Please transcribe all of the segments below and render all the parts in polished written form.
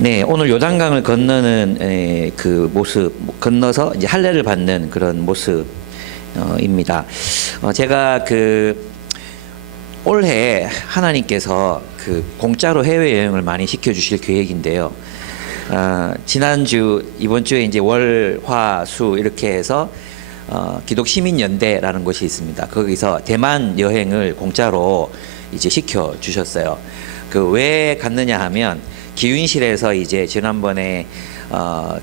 네, 오늘 요단강을 건너는 그 모습, 건너서 이제 할례를 받는 그런 모습입니다. 제가 그 올해 하나님께서 그 공짜로 해외 여행을 많이 시켜주실 계획인데요. 지난주, 이번 주에 이제 월, 화, 수 이렇게 해서 기독시민연대라는 곳이 있습니다. 거기서 대만 여행을 공짜로 이제 시켜 주셨어요. 그 왜 갔느냐 하면 기윤실에서 이제 지난번에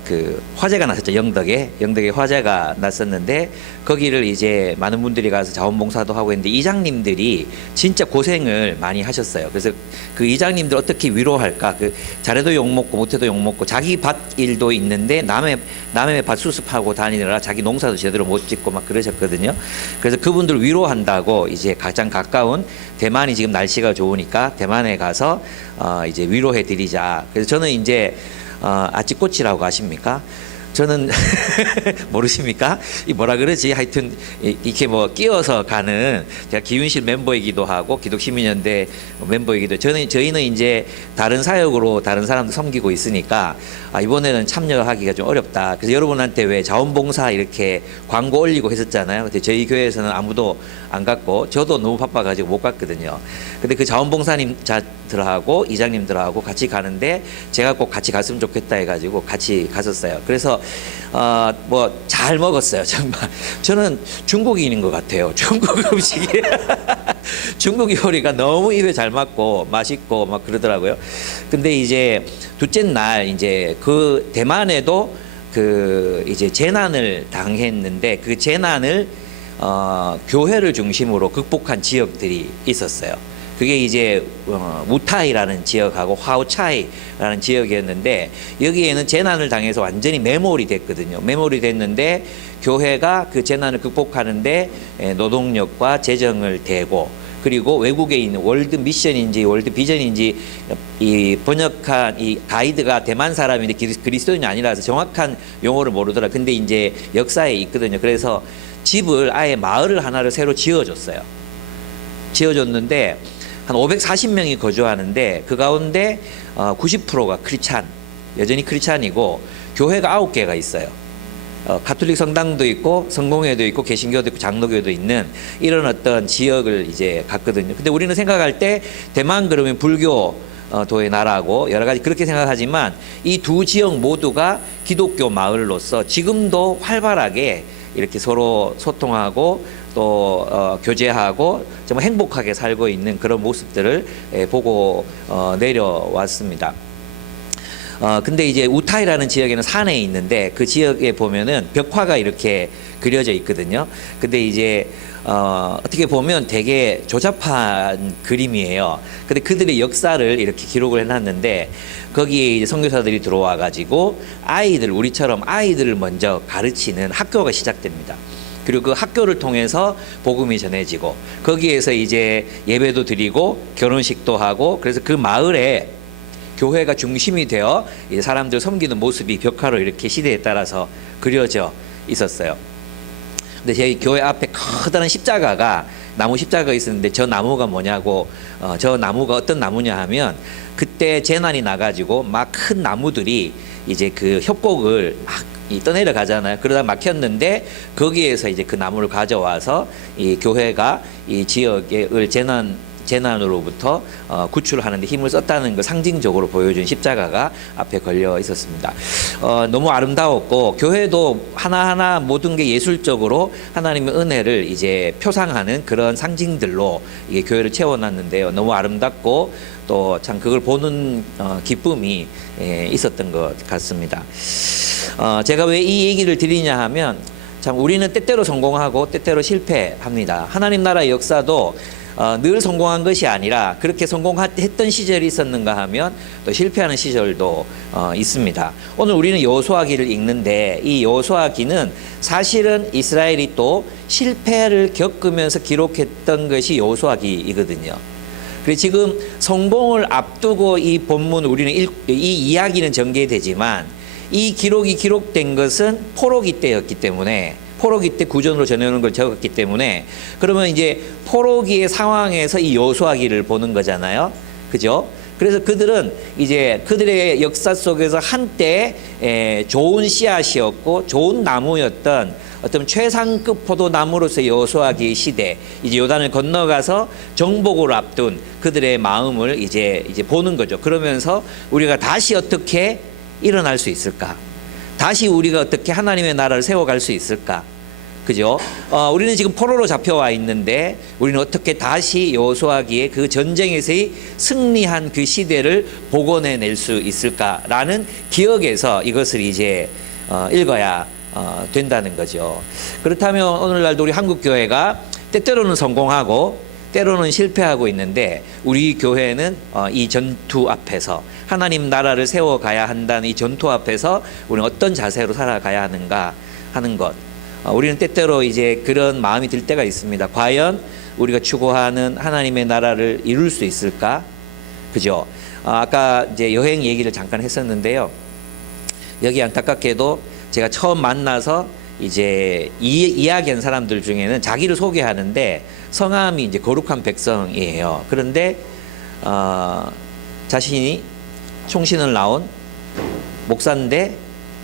그 화재가 났었죠. 영덕에 화재가 났었는데 거기를 이제 많은 분들이 가서 자원봉사도 하고 했는데 이장님들이 진짜 고생을 많이 하셨어요. 그래서 그 이장님들 어떻게 위로할까? 그 잘해도 욕 먹고 못해도 욕 먹고 자기 밭 일도 있는데 남의 밭 수습하고 다니느라 자기 농사도 제대로 못 짓고 막 그러셨거든요. 그래서 그분들 위로한다고 이제 가장 가까운 대만이 지금 날씨가 좋으니까 대만에 가서 이제 위로해 드리자. 그래서 저는 이제 아찌꼬치라고 아십니까? 저는 모르십니까? 이 뭐라 그러지? 하여튼 이렇게 뭐 끼어서 가는 제가 기윤실 멤버이기도 하고 기독시민연대 멤버이기도. 저희는 이제 다른 사역으로 다른 사람들 섬기고 있으니까 이번에는 참여하기가 좀 어렵다. 그래서 여러분한테 왜 자원봉사 이렇게 광고 올리고 했었잖아요. 근데 저희 교회에서는 아무도 안 갔고 저도 너무 바빠가지고 못 갔거든요. 근데 그 자원봉사님들하고 이장님들하고 같이 가는데 제가 꼭 같이 갔으면 좋겠다 해가지고 같이 갔었어요. 그래서 뭐 잘 먹었어요. 정말 저는 중국인인 것 같아요. 중국 음식이 중국 요리가 너무 입에 잘 맞고 맛있고 막 그러더라고요. 근데 이제 둘째 날 이제 그 대만에도 그 이제 재난을 당했는데 그 재난을 교회를 중심으로 극복한 지역들이 있었어요. 그게 이제 우타이라는 지역하고 화오차이라는 지역이었는데 여기에는 재난을 당해서 완전히 매몰이 됐거든요. 매몰이 됐는데 교회가 그 재난을 극복하는데 노동력과 재정을 대고 그리고 외국에 있는 월드 미션인지 월드 비전인지 이 번역한 이 가이드가 대만 사람인데 그리스도인이 아니라서 정확한 용어를 모르더라. 근데 이제 역사에 있거든요. 그래서 집을 아예 마을을 하나를 새로 지어줬어요. 지어줬는데 한 540명이 거주하는데 그 가운데 90%가 크리스찬, 여전히 크리스찬이고 교회가 9개가 있어요. 가톨릭 성당도 있고 성공회도 있고 개신교도 있고 장로교도 있는 이런 어떤 지역을 이제 갔거든요. 근데 우리는 생각할 때 대만 그러면 불교도의 나라고 여러 가지 그렇게 생각하지만 이 두 지역 모두가 기독교 마을로서 지금도 활발하게 이렇게 서로 소통하고 또 교제하고 정말 행복하게 살고 있는 그런 모습들을 보고 내려왔습니다. 근데 이제 우타이라는 지역에는 산에 있는데 그 지역에 보면은 벽화가 이렇게 그려져 있거든요. 근데 이제 어떻게 보면 되게 조잡한 그림이에요. 근데 그들의 역사를 이렇게 기록을 해놨는데 거기에 이제 선교사들이 들어와 가지고 우리처럼 아이들을 먼저 가르치는 학교가 시작됩니다. 그리고 그 학교를 통해서 복음이 전해지고 거기에서 이제 예배도 드리고 결혼식도 하고 그래서 그 마을에 교회가 중심이 되어 사람들 섬기는 모습이 벽화로 이렇게 시대에 따라서 그려져 있었어요. 근데 저희 교회 앞에 커다란 십자가가 나무 십자가가 있었는데 저 나무가 뭐냐고 저 나무가 어떤 나무냐 하면 그때 재난이 나가지고 막 큰 나무들이 이제 그 협곡을 막 떠내려 가잖아요. 그러다 막혔는데 거기에서 이제 그 나무를 가져와서 이 교회가 이 지역을 재난으로부터 구출하는 데 힘을 썼다는 걸 상징적으로 보여준 십자가가 앞에 걸려 있었습니다. 너무 아름다웠고 교회도 하나하나 모든 게 예술적으로 하나님의 은혜를 이제 표상하는 그런 상징들로 이게 교회를 채워놨는데요. 너무 아름답고 또 참 그걸 보는 기쁨이 있었던 것 같습니다. 제가 왜 이 얘기를 드리냐 하면 참 우리는 때때로 성공하고 때때로 실패합니다. 하나님 나라의 역사도 늘 성공한 것이 아니라 그렇게 성공했던 시절이 있었는가 하면 또 실패하는 시절도 있습니다. 오늘 우리는 여호수아기를 읽는데 이 여호수아기는 사실은 이스라엘이 또 실패를 겪으면서 기록했던 것이 여호수아기이거든요. 그래서 지금 성공을 앞두고 이 본문 우리는 이 이야기는 전개되지만 이 기록이 기록된 것은 포로기 때였기 때문에 포로기 때 구전으로 전해오는 걸 적었기 때문에 그러면 이제 포로기의 상황에서 이 여호수아기를 보는 거잖아요. 그죠? 그래서 그들은 이제 그들의 역사 속에서 한때 좋은 씨앗이었고 좋은 나무였던 어떤 최상급 포도나무로서의 여호수아기의 시대, 이제 요단을 건너가서 정복을 앞둔 그들의 마음을 이제 보는 거죠. 그러면서 우리가 다시 어떻게 일어날 수 있을까? 다시 우리가 어떻게 하나님의 나라를 세워갈 수 있을까? 그죠? 우리는 지금 포로로 잡혀와 있는데 우리는 어떻게 다시 여호수아기의 그 전쟁에서의 승리한 그 시대를 복원해낼 수 있을까라는 기억에서 이것을 이제 읽어야 된다는 거죠. 그렇다면 오늘날도 우리 한국교회가 때때로는 성공하고 때로는 실패하고 있는데 우리 교회는 이 전투 앞에서 하나님 나라를 세워가야 한다는 이 전투 앞에서 우리는 어떤 자세로 살아가야 하는가 하는 것, 우리는 때때로 이제 그런 마음이 들 때가 있습니다. 과연 우리가 추구하는 하나님의 나라를 이룰 수 있을까? 그죠? 아까 이제 여행 얘기를 잠깐 했었는데요. 여기 안타깝게도 제가 처음 만나서 이제 이야기한 사람들 중에는 자기를 소개하는데 성함이 이제 거룩한 백성이에요. 그런데 자신이 총신을 나온 목사인데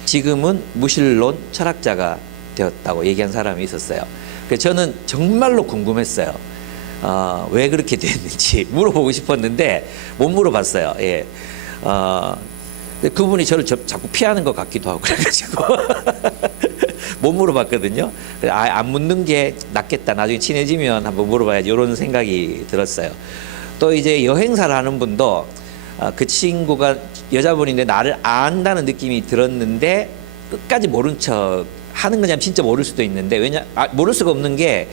지금은 무신론 철학자가 되었다고 얘기한 사람이 있었어요. 그래서 저는 정말로 궁금했어요. 왜 그렇게 됐는지 물어보고 싶었는데 못 물어봤어요. 예. 근데 그분이 저를 자꾸 피하는 것 같기도 하고 그래가지고 못 물어봤거든요. 안 묻는 게 낫겠다. 나중에 친해지면 한번 물어봐야지. 이런 생각이 들었어요. 또 이제 여행사를 하는 분도 그 친구가 여자분인데 나를 안다는 느낌이 들었는데 끝까지 모른 척 하는 거냐면 진짜 모를 수도 있는데 모를 수가 없는 게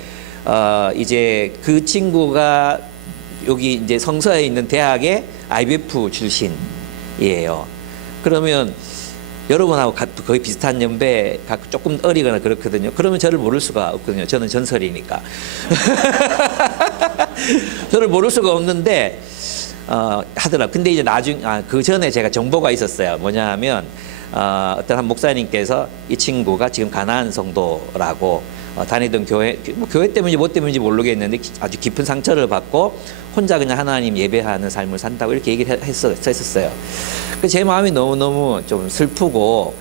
이제 그 친구가 여기 이제 성서에 있는 대학의 IBF 출신이에요. 그러면 여러분하고 거의 비슷한 연배, 조금 어리거나 그렇거든요. 그러면 저를 모를 수가 없거든요. 저는 전설이니까. 저를 모를 수가 없는데 하더라. 근데 이제 그 전에 제가 정보가 있었어요. 뭐냐 하면 어떤 한 목사님께서 이 친구가 지금 가나안 성도라고 다니던 교회 때문인지 뭐 때문인지 모르겠는데 아주 깊은 상처를 받고 혼자 그냥 하나님 예배하는 삶을 산다고 이렇게 얘기를 했었어요. 제 마음이 너무너무 좀 슬프고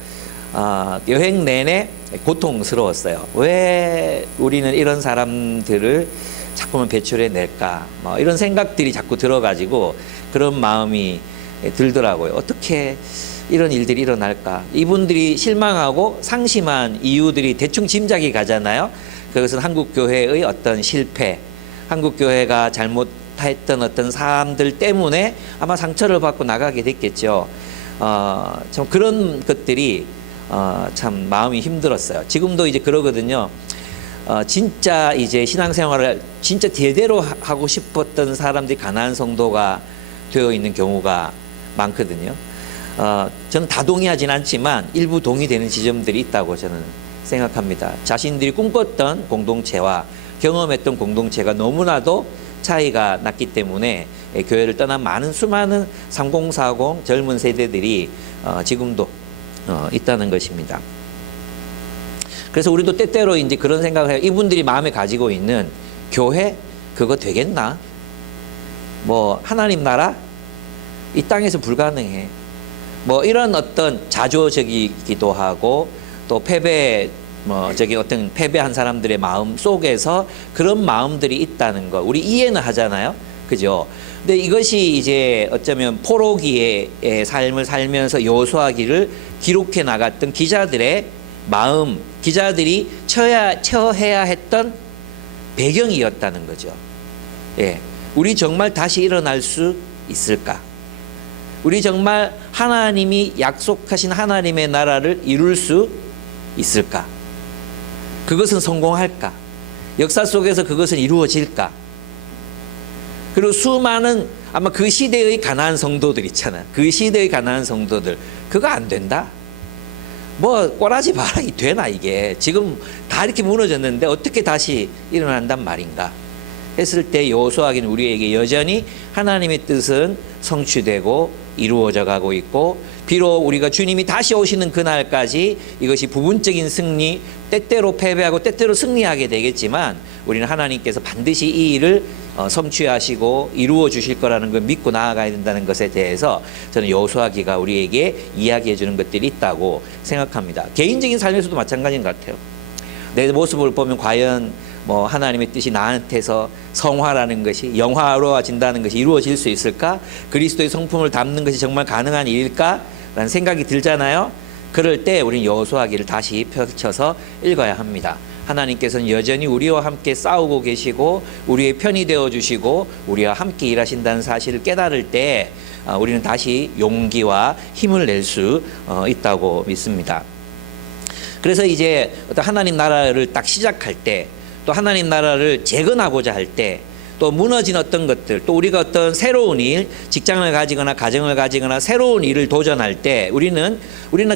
여행 내내 고통스러웠어요. 왜 우리는 이런 사람들을 자꾸만 배출해 낼까? 뭐 이런 생각들이 자꾸 들어가지고 그런 마음이 들더라고요. 어떻게 이런 일들이 일어날까? 이분들이 실망하고 상심한 이유들이 대충 짐작이 가잖아요. 그것은 한국교회의 어떤 실패, 한국교회가 잘못했던 어떤 사람들 때문에 아마 상처를 받고 나가게 됐겠죠. 참 그런 것들이 참 마음이 힘들었어요. 지금도 이제 그러거든요. 진짜 이제 신앙생활을 진짜 제대로 하고 싶었던 사람들이 가나안 성도가 되어 있는 경우가 많거든요. 저는 다 동의하진 않지만 일부 동의되는 지점들이 있다고 저는 생각합니다. 자신들이 꿈꿨던 공동체와 경험했던 공동체가 너무나도 차이가 났기 때문에 교회를 떠난 수많은 3040 젊은 세대들이 지금도 있다는 것입니다. 그래서 우리도 때때로 이제 그런 생각을 해요. 이분들이 마음에 가지고 있는 교회 그거 되겠나? 뭐 하나님 나라 이 땅에서 불가능해. 뭐 이런 어떤 자조적이기도 하고 또 어떤 패배한 사람들의 마음 속에서 그런 마음들이 있다는 거 우리 이해는 하잖아요. 그죠? 근데 이것이 이제 어쩌면 포로기의 삶을 살면서 여호수아기를 기록해 나갔던 기자들의 마음, 기자들이 처해야 했던 배경이었다는 거죠. 예. 우리 정말 다시 일어날 수 있을까? 우리 정말 하나님이 약속하신 하나님의 나라를 이룰 수 있을까? 그것은 성공할까? 역사 속에서 그것은 이루어질까? 그리고 수많은 아마 그 시대의 가나안 성도들 있잖아. 그 시대의 가나안 성도들 그거 안 된다? 뭐 꼬라지 봐라 이 되나 이게 지금 다 이렇게 무너졌는데 어떻게 다시 일어난단 말인가? 했을 때 여호수아기는 우리에게 여전히 하나님의 뜻은 성취되고 이루어져 가고 있고 비록 우리가 주님이 다시 오시는 그날까지 이것이 부분적인 승리, 때때로 패배하고 때때로 승리하게 되겠지만 우리는 하나님께서 반드시 이 일을 성취하시고 이루어 주실 거라는 걸 믿고 나아가야 된다는 것에 대해서 저는 여호수아기가 우리에게 이야기해 주는 것들이 있다고 생각합니다. 개인적인 삶에서도 마찬가지인 것 같아요. 내 모습을 보면 과연 뭐 하나님의 뜻이 나한테서 성화라는 것이 영화로워진다는 것이 이루어질 수 있을까? 그리스도의 성품을 담는 것이 정말 가능한 일일까? 라는 생각이 들잖아요. 그럴 때 우리는 여호수아기를 다시 펼쳐서 읽어야 합니다. 하나님께서는 여전히 우리와 함께 싸우고 계시고 우리의 편이 되어주시고 우리와 함께 일하신다는 사실을 깨달을 때 우리는 다시 용기와 힘을 낼 수 있다고 믿습니다. 그래서 이제 어떤 하나님 나라를 딱 시작할 때, 또 하나님 나라를 재건하고자 할 때, 또 무너진 어떤 것들, 또 우리가 어떤 새로운 일, 직장을 가지거나 가정을 가지거나 새로운 일을 도전할 때 우리는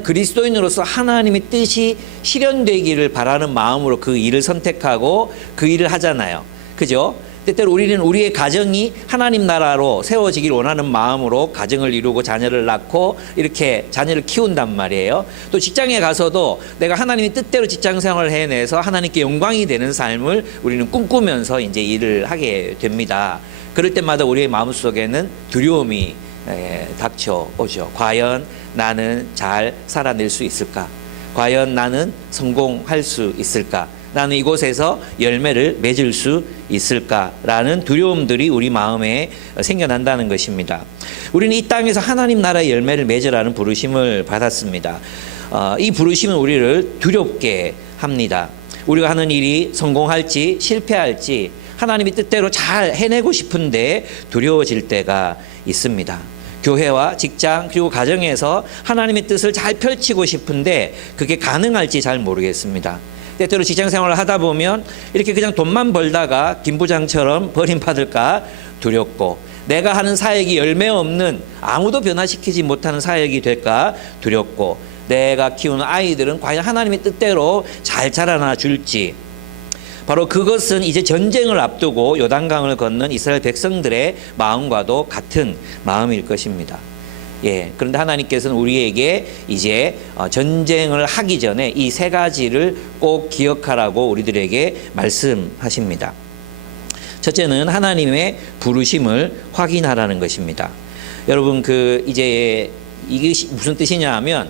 그리스도인으로서 하나님의 뜻이 실현되기를 바라는 마음으로 그 일을 선택하고 그 일을 하잖아요. 그죠? 때때로 우리는 우리의 가정이 하나님 나라로 세워지길 원하는 마음으로 가정을 이루고 자녀를 낳고 이렇게 자녀를 키운단 말이에요. 또 직장에 가서도 내가 하나님의 뜻대로 직장 생활을 해내서 하나님께 영광이 되는 삶을 우리는 꿈꾸면서 이제 일을 하게 됩니다. 그럴 때마다 우리의 마음속에는 두려움이 닥쳐오죠. 과연 나는 잘 살아낼 수 있을까? 과연 나는 성공할 수 있을까? 나는 이곳에서 열매를 맺을 수 있을까라는 두려움들이 우리 마음에 생겨난다는 것입니다. 우리는 이 땅에서 하나님 나라의 열매를 맺으라는 부르심을 받았습니다. 이 부르심은 우리를 두렵게 합니다. 우리가 하는 일이 성공할지 실패할지 하나님의 뜻대로 잘 해내고 싶은데 두려워질 때가 있습니다. 교회와 직장 그리고 가정에서 하나님의 뜻을 잘 펼치고 싶은데 그게 가능할지 잘 모르겠습니다. 때때로 직장 생활을 하다 보면 이렇게 그냥 돈만 벌다가 김 부장처럼 버림받을까 두렵고, 내가 하는 사역이 열매 없는 아무도 변화시키지 못하는 사역이 될까 두렵고, 내가 키우는 아이들은 과연 하나님의 뜻대로 잘 자라나 줄지. 바로 그것은 이제 전쟁을 앞두고 요단강을 건넌 이스라엘 백성들의 마음과도 같은 마음일 것입니다. 그런데 하나님께서는 우리에게 이제 전쟁을 하기 전에 이 세 가지를 꼭 기억하라고 우리들에게 말씀하십니다. 첫째는 하나님의 부르심을 확인하라는 것입니다. 여러분, 이제 이게 무슨 뜻이냐 하면,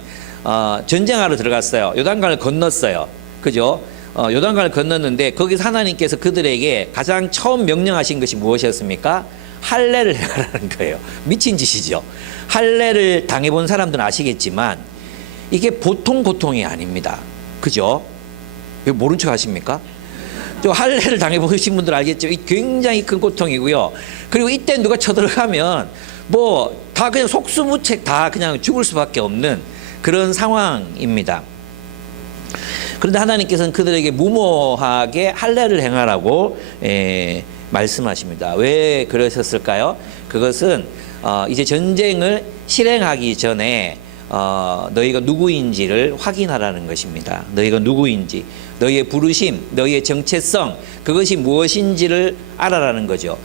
전쟁하러 들어갔어요. 요단강을 건넜어요. 그죠? 요단강을 건넜는데 거기서 하나님께서 그들에게 가장 처음 명령하신 것이 무엇이었습니까? 할례를 해라는 거예요. 미친 짓이죠. 할례를 당해본 사람들은 아시겠지만 이게 보통 고통이 아닙니다. 그죠? 모른 척 하십니까? 할례를 당해보신 분들 알겠죠? 굉장히 큰 고통이고요. 그리고 이때 누가 쳐들어가면 뭐 다 그냥 속수무책 다 그냥 죽을 수밖에 없는 그런 상황입니다. 그런데 하나님께서는 그들에게 무모하게 할례를 행하라고 말씀하십니다. 왜 그러셨을까요? 그것은 이제 전쟁을 실행하기 전에 너희가 누구인지를 확인하라는 것입니다. 너희가 누구인지, 너희의 부르심, 너희의 정체성, 그것이 무엇인지를 알아라는 거죠.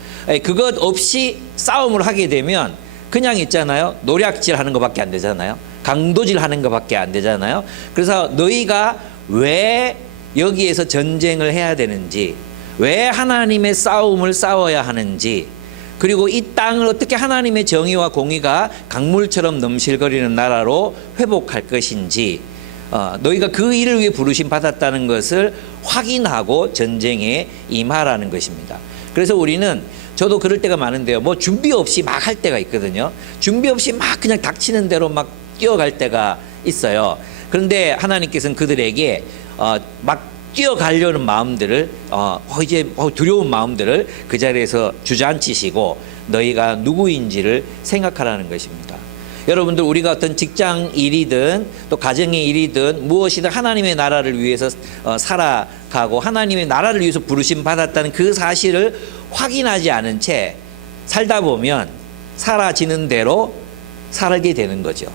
그것 없이 싸움을 하게 되면 그냥 있잖아요. 노략질 하는 것밖에 안 되잖아요. 강도질 하는 것밖에 안 되잖아요. 그래서 너희가 왜 여기에서 전쟁을 해야 되는지, 왜 하나님의 싸움을 싸워야 하는지, 그리고 이 땅을 어떻게 하나님의 정의와 공의가 강물처럼 넘실거리는 나라로 회복할 것인지, 너희가 그 일을 위해 부르심 받았다는 것을 확인하고 전쟁에 임하라는 것입니다. 그래서 우리는, 저도 그럴 때가 많은데요, 뭐 준비 없이 막 할 때가 있거든요. 준비 없이 막 그냥 닥치는 대로 막 뛰어갈 때가 있어요. 그런데 하나님께서는 그들에게 막 뛰어가려는 마음들을, 두려운 마음들을 그 자리에서 주저앉히시고 너희가 누구인지를 생각하라는 것입니다. 여러분들, 우리가 어떤 직장 일이든 또 가정의 일이든 무엇이든 하나님의 나라를 위해서 살아가고 하나님의 나라를 위해서 부르심 받았다는 그 사실을 확인하지 않은 채 살다 보면 사라지는 대로 살게 되는 거죠.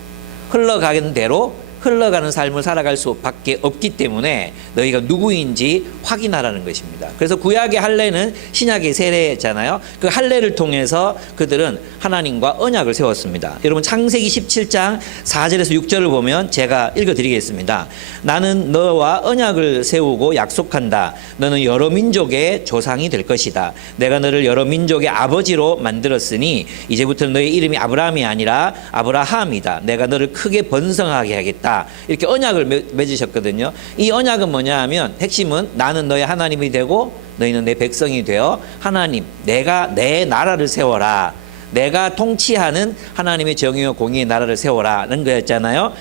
흘러가는 대로 흘러가는 삶을 살아갈 수밖에 없기 때문에 너희가 누구인지 확인하라는 것입니다. 그래서 구약의 할례는 신약의 세례잖아요. 그 할례를 통해서 그들은 하나님과 언약을 세웠습니다. 여러분 창세기 17장 4절에서 6절을 보면 제가 읽어드리겠습니다. 나는 너와 언약을 세우고 약속한다. 너는 여러 민족의 조상이 될 것이다. 내가 너를 여러 민족의 아버지로 만들었으니 이제부터는 너의 이름이 아브라함이 아니라 아브라함이다. 내가 너를 크게 번성하게 하겠다. 이렇게 언약을 맺으셨거든요. 이 언약은 뭐냐 하면 핵심은 나는 너의 하나님이 되고 너희는 내 백성이 되어 하나님 내가 내 나라를 세워라. 내가 통치하는 하나님의 정의와 공의의 나라를 세워라는 거였잖아요.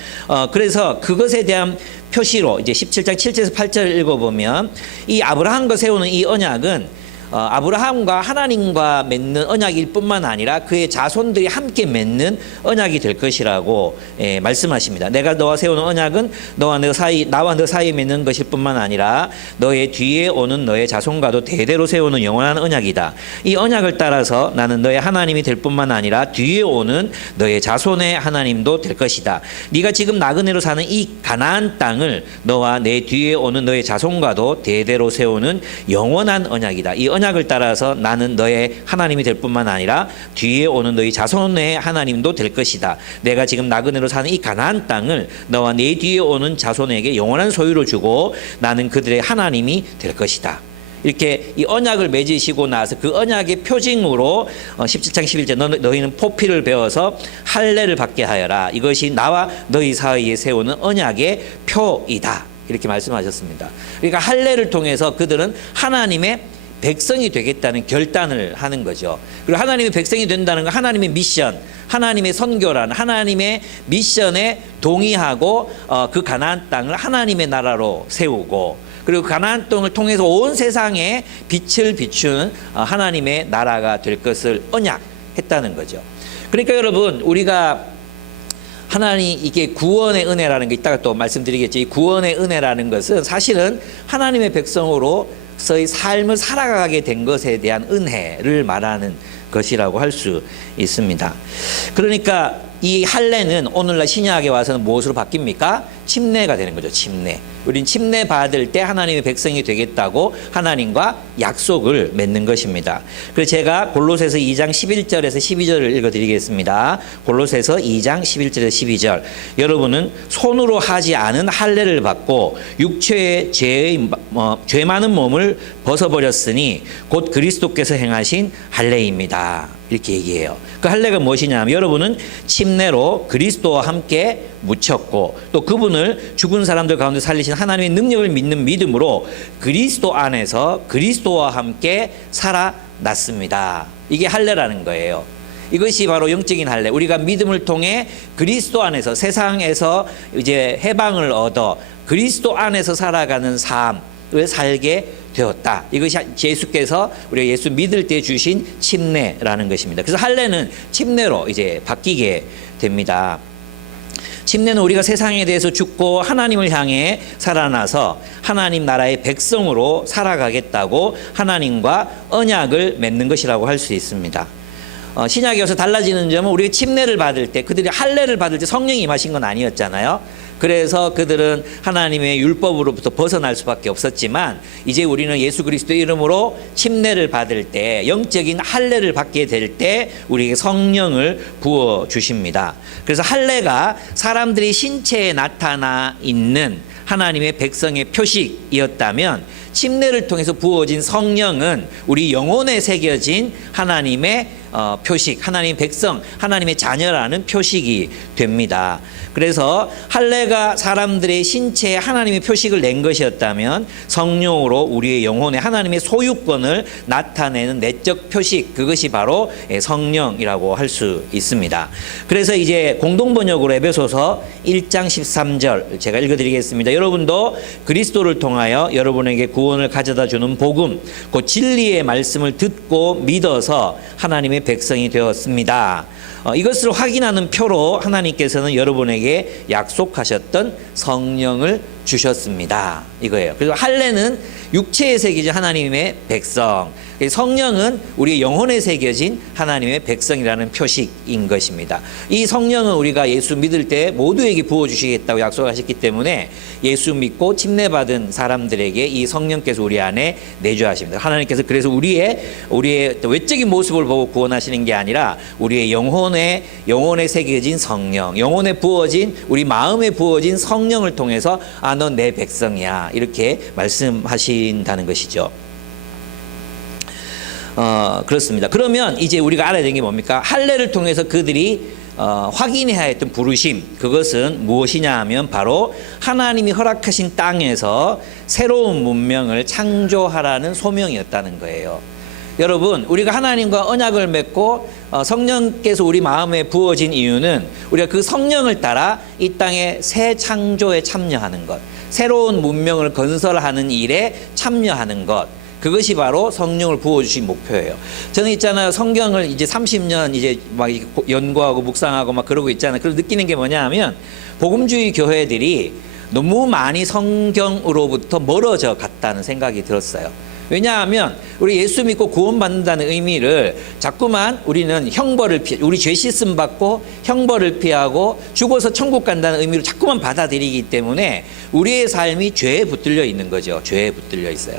그래서 그것에 대한 표시로 이제 17장 7절에서 8절을 읽어보면 이 아브라함과 세우는 이 언약은 아브라함과 하나님과 맺는 언약일 뿐만 아니라 그의 자손들이 함께 맺는 언약이 될 것이라고 말씀하십니다. 내가 너와 세우는 언약은 나와 너 사이에 맺는 것일 뿐만 아니라 너의 뒤에 오는 너의 자손과도 대대로 세우는 영원한 언약이다. 이 언약을 따라서 나는 너의 하나님이 될 뿐만 아니라 뒤에 오는 너의 자손의 하나님도 될 것이다. 네가 지금 나그네로 사는 이 가나안 땅을 너와 내 뒤에 오는 너의 자손과도 대대로 세우는 영원한 언약이다. 이 언약을 따라서 나는 너의 하나님이 될 뿐만 아니라 뒤에 오는 너희 자손의 하나님도 될 것이다. 내가 지금 나그네로 사는 이 가나안 땅을 너와 내 뒤에 오는 자손에게 영원한 소유로 주고 나는 그들의 하나님이 될 것이다. 이렇게 이 언약을 맺으시고 나서 그 언약의 표징으로 17장 11절 너희는 포피를 베어서 할례를 받게 하여라. 이것이 나와 너희 사이에 세우는 언약의 표이다. 이렇게 말씀하셨습니다. 그러니까 할례를 통해서 그들은 하나님의 백성이 되겠다는 결단을 하는 거죠. 그리고 하나님의 백성이 된다는 건 하나님의 미션, 하나님의 선교라는 하나님의 미션에 동의하고 그 가나안 땅을 하나님의 나라로 세우고 그리고 가나안 땅을 통해서 온 세상에 빛을 비추는 하나님의 나라가 될 것을 언약했다는 거죠. 그러니까 여러분 우리가 하나님 이게 구원의 은혜라는 게 이따가 또 말씀드리겠죠. 이 구원의 은혜라는 것은 사실은 하나님의 백성으로 서의 삶을 살아가게 된 것에 대한 은혜를 말하는 것이라고 할 수 있습니다. 그러니까 이 할례는 오늘날 신약에 와서는 무엇으로 바뀝니까? 침례가 되는 거죠. 침례. 우린 침례 받을 때 하나님의 백성이 되겠다고 하나님과 약속을 맺는 것입니다. 그래서 제가 골로새서 2장 11절에서 12절을 읽어드리겠습니다. 골로새서 2장 11절에서 12절. 여러분은 손으로 하지 않은 할례를 받고 육체의 죄 많은 몸을 벗어버렸으니 곧 그리스도께서 행하신 할례입니다. 이렇게 얘기해요. 그 할례가 무엇이냐 하면 여러분은 침례로 그리스도와 함께 묻혔고 또 그분을 죽은 사람들 가운데 살리신 하나님의 능력을 믿는 믿음으로 그리스도 안에서 그리스도와 함께 살아났습니다. 이게 할례라는 거예요. 이것이 바로 영적인 할례. 우리가 믿음을 통해 그리스도 안에서 세상에서 이제 해방을 얻어 그리스도 안에서 살아가는 삶을 살게 되었다. 이것이 예수께서 우리가 예수 믿을 때 주신 침례라는 것입니다. 그래서 할례는 침례로 이제 바뀌게 됩니다. 침례는 우리가 세상에 대해서 죽고 하나님을 향해 살아나서 하나님 나라의 백성으로 살아가겠다고 하나님과 언약을 맺는 것이라고 할 수 있습니다. 신약에 와서 달라지는 점은 우리가 침례를 받을 때 그들이 할례를 받을 때 성령이 임하신 건 아니었잖아요. 그래서 그들은 하나님의 율법으로부터 벗어날 수밖에 없었지만 이제 우리는 예수 그리스도의 이름으로 침례를 받을 때 영적인 할례를 받게 될 때 우리에게 성령을 부어 주십니다. 그래서 할례가 사람들이 신체에 나타나 있는 하나님의 백성의 표식이었다면 침례를 통해서 부어진 성령은 우리 영혼에 새겨진 하나님의 표식, 하나님의 백성, 하나님의 자녀라는 표식이 됩니다. 그래서 할례가 사람들의 신체에 하나님의 표식을 낸 것이었다면 성령으로 우리의 영혼에 하나님의 소유권을 나타내는 내적 표식, 그것이 바로 성령이라고 할 수 있습니다. 그래서 이제 공동번역으로 에베소서 1장 13절 제가 읽어드리겠습니다. 여러분도 그리스도를 통하여 여러분에게 구원을 가져다 주는 복음, 그 진리의 말씀을 듣고 믿어서 하나님의 백성이 되었습니다. 이것을 확인하는 표로 하나님께서는 여러분에게 약속하셨던 성령을 주셨습니다. 이거예요. 그리고 할례는 육체에 새겨진 하나님의 백성, 성령은 우리 영혼에 새겨진 하나님의 백성이라는 표식인 것입니다. 이 성령은 우리가 예수 믿을 때 모두에게 부어주시겠다고 약속하셨기 때문에 예수 믿고 침례받은 사람들에게 이 성령께서 우리 안에 내주하십니다. 하나님께서 그래서 우리의 외적인 모습을 보고 구원하시는 게 아니라 우리의 영혼에 새겨진 성령, 영혼에 부어진 우리 마음에 부어진 성령을 통해서 넌 내 백성이야 이렇게 말씀하신다는 것이죠. 그렇습니다. 그러면 이제 우리가 알아야 되는 게 뭡니까? 할례를 통해서 그들이 확인해야 했던 부르심, 그것은 무엇이냐 하면 바로 하나님이 허락하신 땅에서 새로운 문명을 창조하라는 소명이었다는 거예요. 여러분, 우리가 하나님과 언약을 맺고 성령께서 우리 마음에 부어진 이유는 우리가 그 성령을 따라 이 땅의 새 창조에 참여하는 것, 새로운 문명을 건설하는 일에 참여하는 것, 그것이 바로 성령을 부어주신 목표예요. 저는 있잖아요. 성경을 이제 30년 이제 막 연구하고 묵상하고 막 그러고 있잖아요. 그래서 느끼는 게 뭐냐 하면 복음주의 교회들이 너무 많이 성경으로부터 멀어져 갔다는 생각이 들었어요. 왜냐하면 우리 예수 믿고 구원받는다는 의미를 자꾸만 우리는 형벌을 우리 죄 씻음 받고 형벌을 피하고 죽어서 천국 간다는 의미로 자꾸만 받아들이기 때문에 우리의 삶이 죄에 붙들려 있는 거죠. 죄에 붙들려 있어요.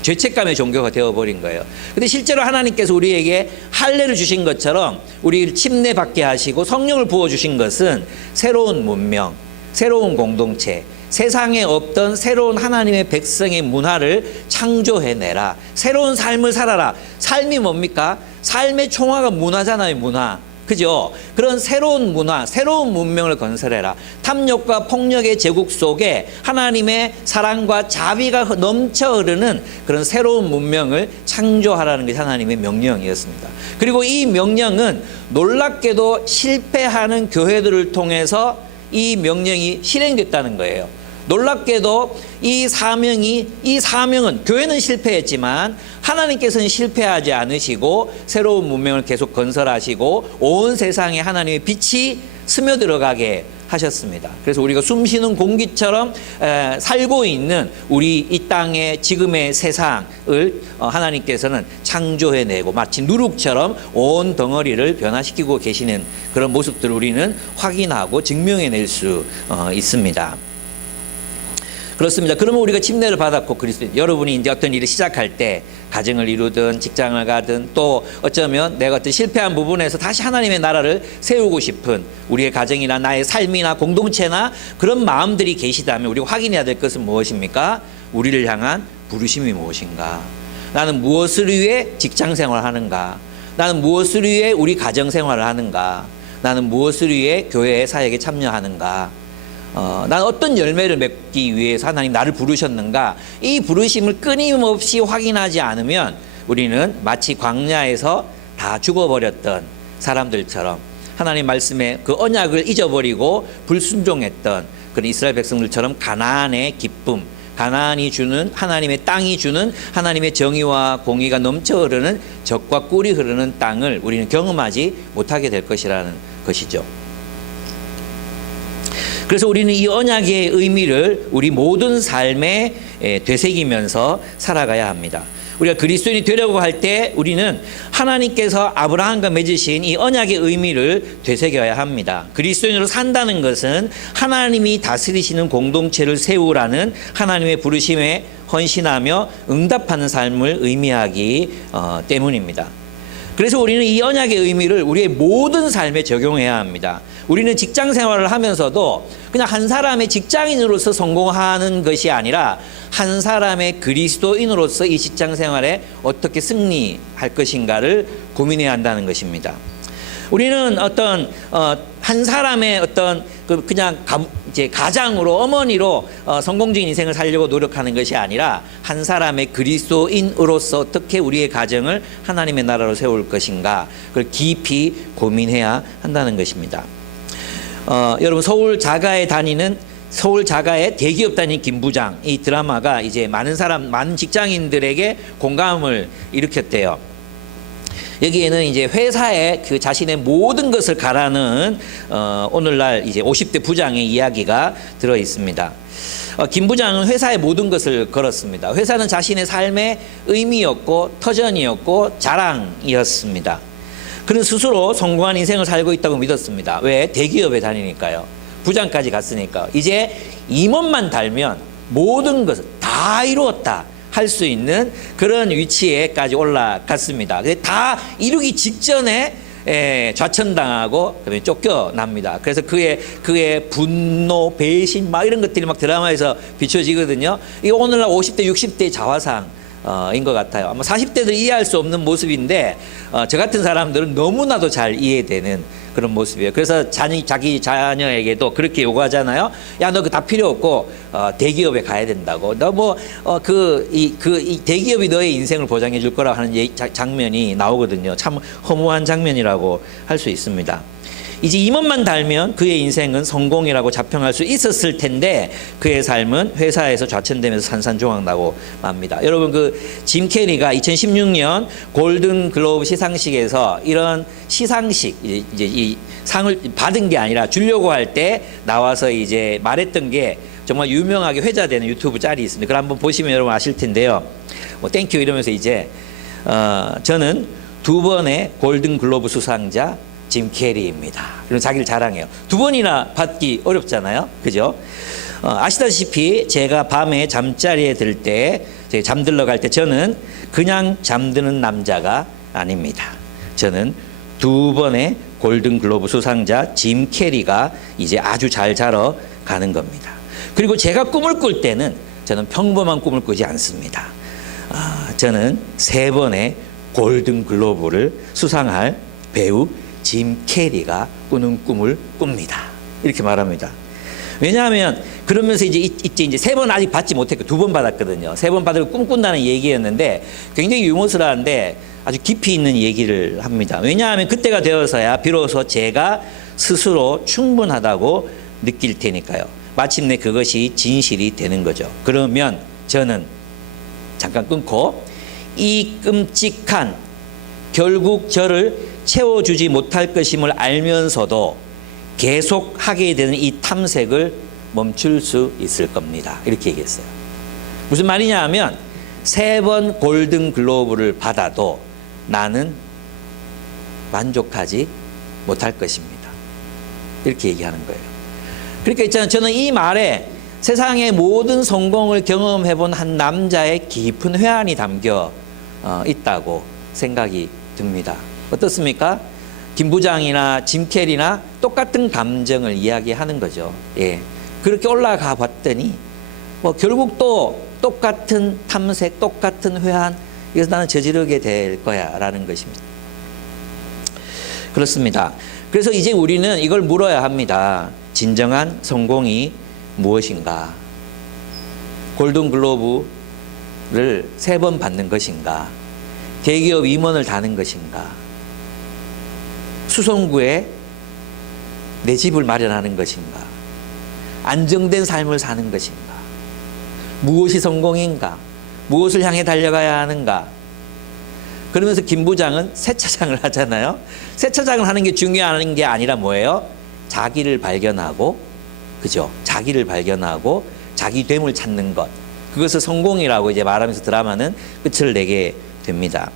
죄책감의 종교가 되어버린 거예요. 근데 실제로 하나님께서 우리에게 할례를 주신 것처럼 우리를 침례받게 하시고 성령을 부어주신 것은 새로운 문명, 새로운 공동체, 세상에 없던 새로운 하나님의 백성의 문화를 창조해내라. 새로운 삶을 살아라. 삶이 뭡니까? 삶의 총화가 문화잖아요. 문화. 그죠? 그런 새로운 문화, 새로운 문명을 건설해라. 탐욕과 폭력의 제국 속에 하나님의 사랑과 자비가 넘쳐 흐르는 그런 새로운 문명을 창조하라는 것이 하나님의 명령이었습니다. 그리고 이 명령은 놀랍게도 실패하는 교회들을 통해서 이 명령이 실행됐다는 거예요. 놀랍게도 이 사명은 교회는 실패했지만 하나님께서는 실패하지 않으시고 새로운 문명을 계속 건설하시고 온 세상에 하나님의 빛이 스며들어가게 하셨습니다. 그래서 우리가 숨쉬는 공기처럼 살고 있는 우리 이 땅의 지금의 세상을 하나님께서는 창조해내고 마치 누룩처럼 온 덩어리를 변화시키고 계시는 그런 모습들을 우리는 확인하고 증명해낼 수 있습니다. 그렇습니다. 그러면 우리가 침례를 받았고 그리스도 여러분이 이제 어떤 일을 시작할 때 가정을 이루든 직장을 가든 또 어쩌면 내가 어떤 실패한 부분에서 다시 하나님의 나라를 세우고 싶은 우리의 가정이나 나의 삶이나 공동체나 그런 마음들이 계시다면 우리가 확인해야 될 것은 무엇입니까? 우리를 향한 부르심이 무엇인가? 나는 무엇을 위해 직장 생활을 하는가? 나는 무엇을 위해 우리 가정 생활을 하는가? 나는 무엇을 위해 교회의 사역에 참여하는가? 나는 어떤 열매를 맺기 위해서 하나님 나를 부르셨는가? 이 부르심을 끊임없이 확인하지 않으면 우리는 마치 광야에서 다 죽어버렸던 사람들처럼 하나님 말씀에 그 언약을 잊어버리고 불순종했던 그런 이스라엘 백성들처럼 가나안의 기쁨, 가나안이 주는 하나님의 땅이 주는 하나님의 정의와 공의가 넘쳐 흐르는 젖과 꿀이 흐르는 땅을 우리는 경험하지 못하게 될 것이라는 것이죠. 그래서 우리는 이 언약의 의미를 우리 모든 삶에 되새기면서 살아가야 합니다. 우리가 그리스도인이 되려고 할 때 우리는 하나님께서 아브라함과 맺으신 이 언약의 의미를 되새겨야 합니다. 그리스도인으로 산다는 것은 하나님이 다스리시는 공동체를 세우라는 하나님의 부르심에 헌신하며 응답하는 삶을 의미하기 때문입니다. 그래서 우리는 이 언약의 의미를 우리의 모든 삶에 적용해야 합니다. 우리는 직장 생활을 하면서도 그냥 한 사람의 직장인으로서 성공하는 것이 아니라 한 사람의 그리스도인으로서 이 직장 생활에 어떻게 승리할 것인가를 고민해야 한다는 것입니다. 우리는 어떤 한 사람의 어떤 그냥 이제 가장으로 어머니로 성공적인 인생을 살려고 노력하는 것이 아니라 한 사람의 그리스도인으로서 어떻게 우리의 가정을 하나님의 나라로 세울 것인가 그걸 깊이 고민해야 한다는 것입니다. 여러분 서울 자가에 다니는 서울 자가의 대기업 다니는 김 부장 이 드라마가 이제 많은 직장인들에게 공감을 일으켰대요. 여기에는 이제 회사에 그 자신의 모든 것을 가라는 오늘날 이제 50대 부장의 이야기가 들어 있습니다. 김 부장은 회사의 모든 것을 걸었습니다. 회사는 자신의 삶의 의미였고 터전이었고 자랑이었습니다. 그는 스스로 성공한 인생을 살고 있다고 믿었습니다. 왜? 대기업에 다니니까요. 부장까지 갔으니까. 이제 임원만 달면 모든 것을 다 이루었다 할 수 있는 그런 위치에까지 올라갔습니다. 다 이루기 직전에 좌천당하고 그다음에 쫓겨납니다. 그래서 그의 분노, 배신 막 이런 것들이 막 드라마에서 비춰지거든요. 이 오늘날 50대, 60대의 자화상 인 것 같아요. 아마 40대들 이해할 수 없는 모습인데 저 같은 사람들은 너무나도 잘 이해되는 그런 모습이에요. 그래서 자기 자녀에게도 그렇게 요구하잖아요. 야, 너 그 다 필요 없고 대기업에 가야 된다고. 너 뭐 이 대기업이 너의 인생을 보장해 줄 거라고 하는 장면이 나오거든요. 참 허무한 장면이라고 할 수 있습니다. 이제 임원만 달면 그의 인생은 성공이라고 자평할 수 있었을 텐데 그의 삶은 회사에서 좌천되면서 산산조각나고 맙니다. 여러분 그 짐 캐리가 2016년 골든 글로브 시상식에서 이런 시상식 이제 이 상을 받은 게 아니라 주려고 할 때 나와서 이제 말했던 게 정말 유명하게 회자되는 유튜브 짤이 있습니다. 그걸 한번 보시면 여러분 아실 텐데요. 뭐 땡큐 이러면서 이제 저는 2번의 골든 글로브 수상자 짐 캐리입니다. 그리고 자기를 자랑해요. 2번이나 받기 어렵잖아요. 그죠? 아시다시피 제가 밤에 잠자리에 들 때, 잠들러 갈 때 저는 그냥 잠드는 남자가 아닙니다. 저는 2번의 골든 글로브 수상자 짐 캐리가 이제 아주 잘 자러 가는 겁니다. 그리고 제가 꿈을 꿀 때는 저는 평범한 꿈을 꾸지 않습니다. 저는 3번의 골든 글로브를 수상할 배우 짐 캐리가 꾸는 꿈을 꿉니다. 이렇게 말합니다. 왜냐하면 그러면서 이제 3번 아직 받지 못했고 2번 받았거든요. 3번 받을 꿈꾼다는 얘기였는데 굉장히 유머스러운데 아주 깊이 있는 얘기를 합니다. 왜냐하면 그때가 되어서야 비로소 제가 스스로 충분하다고 느낄 테니까요. 마침내 그것이 진실이 되는 거죠. 그러면 저는 잠깐 끊고 이 끔찍한 결국 저를 채워주지 못할 것임을 알면서도 계속 하게 되는 이 탐색을 멈출 수 있을 겁니다. 이렇게 얘기했어요. 무슨 말이냐 하면 3번 골든 글로브를 받아도 나는 만족하지 못할 것입니다. 이렇게 얘기하는 거예요. 그러니까 있잖아요. 저는 이 말에 세상의 모든 성공을 경험해 본 한 남자의 깊은 회한이 담겨 있다고 생각이 듭니다. 어떻습니까? 김 부장이나 짐 캐리나 똑같은 감정을 이야기하는 거죠. 예. 그렇게 올라가 봤더니 뭐 결국 또 똑같은 탐색, 똑같은 회한, 이것을 나는 저지르게 될 거야 라는 것입니다. 그렇습니다. 그래서 이제 우리는 이걸 물어야 합니다. 진정한 성공이 무엇인가? 골든 글로브를 3번 받는 것인가? 대기업 임원을 다는 것인가? 수성구에 내 집을 마련하는 것인가? 안정된 삶을 사는 것인가? 무엇이 성공인가? 무엇을 향해 달려가야 하는가? 그러면서 김 부장은 세차장을 하잖아요. 세차장을 하는 게 중요한 게 아니라 뭐예요? 자기를 발견하고, 그죠? 자기를 발견하고 자기됨을 찾는 것. 그것을 성공이라고 이제 말하면서 드라마는 끝을 내게 됩니다.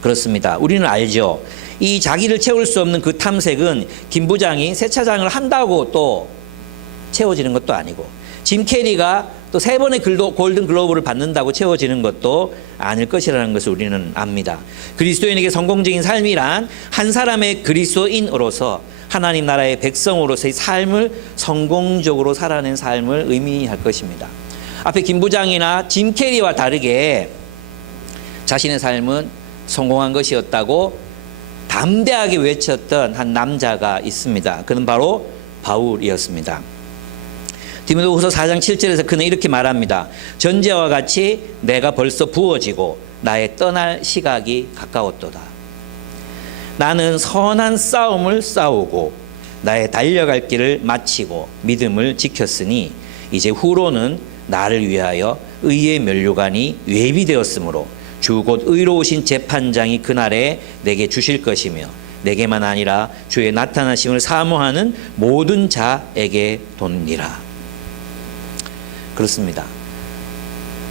그렇습니다. 우리는 알죠. 이 자기를 채울 수 없는 그 탐색은 김 부장이 세차장을 한다고 또 채워지는 것도 아니고, 짐 캐리가 또 3번의 골든 글로브를 받는다고 채워지는 것도 아닐 것이라는 것을 우리는 압니다. 그리스도인에게 성공적인 삶이란 한 사람의 그리스도인으로서 하나님 나라의 백성으로서의 삶을 성공적으로 살아낸 삶을 의미할 것입니다. 앞에 김 부장이나 짐 캐리와 다르게 자신의 삶은 성공한 것이었다고 담대하게 외쳤던 한 남자가 있습니다. 그는 바로 바울이었습니다. 디모데후서 4장 7절에서 그는 이렇게 말합니다. 전제와 같이 내가 벌써 부어지고 나의 떠날 시각이 가까웠도다. 나는 선한 싸움을 싸우고 나의 달려갈 길을 마치고 믿음을 지켰으니 이제 후로는 나를 위하여 의의 면류관이 예비되었으므로 주 곧 의로우신 재판장이 그날에 내게 주실 것이며 내게만 아니라 주의 나타나심을 사모하는 모든 자에게 돕니라. 그렇습니다.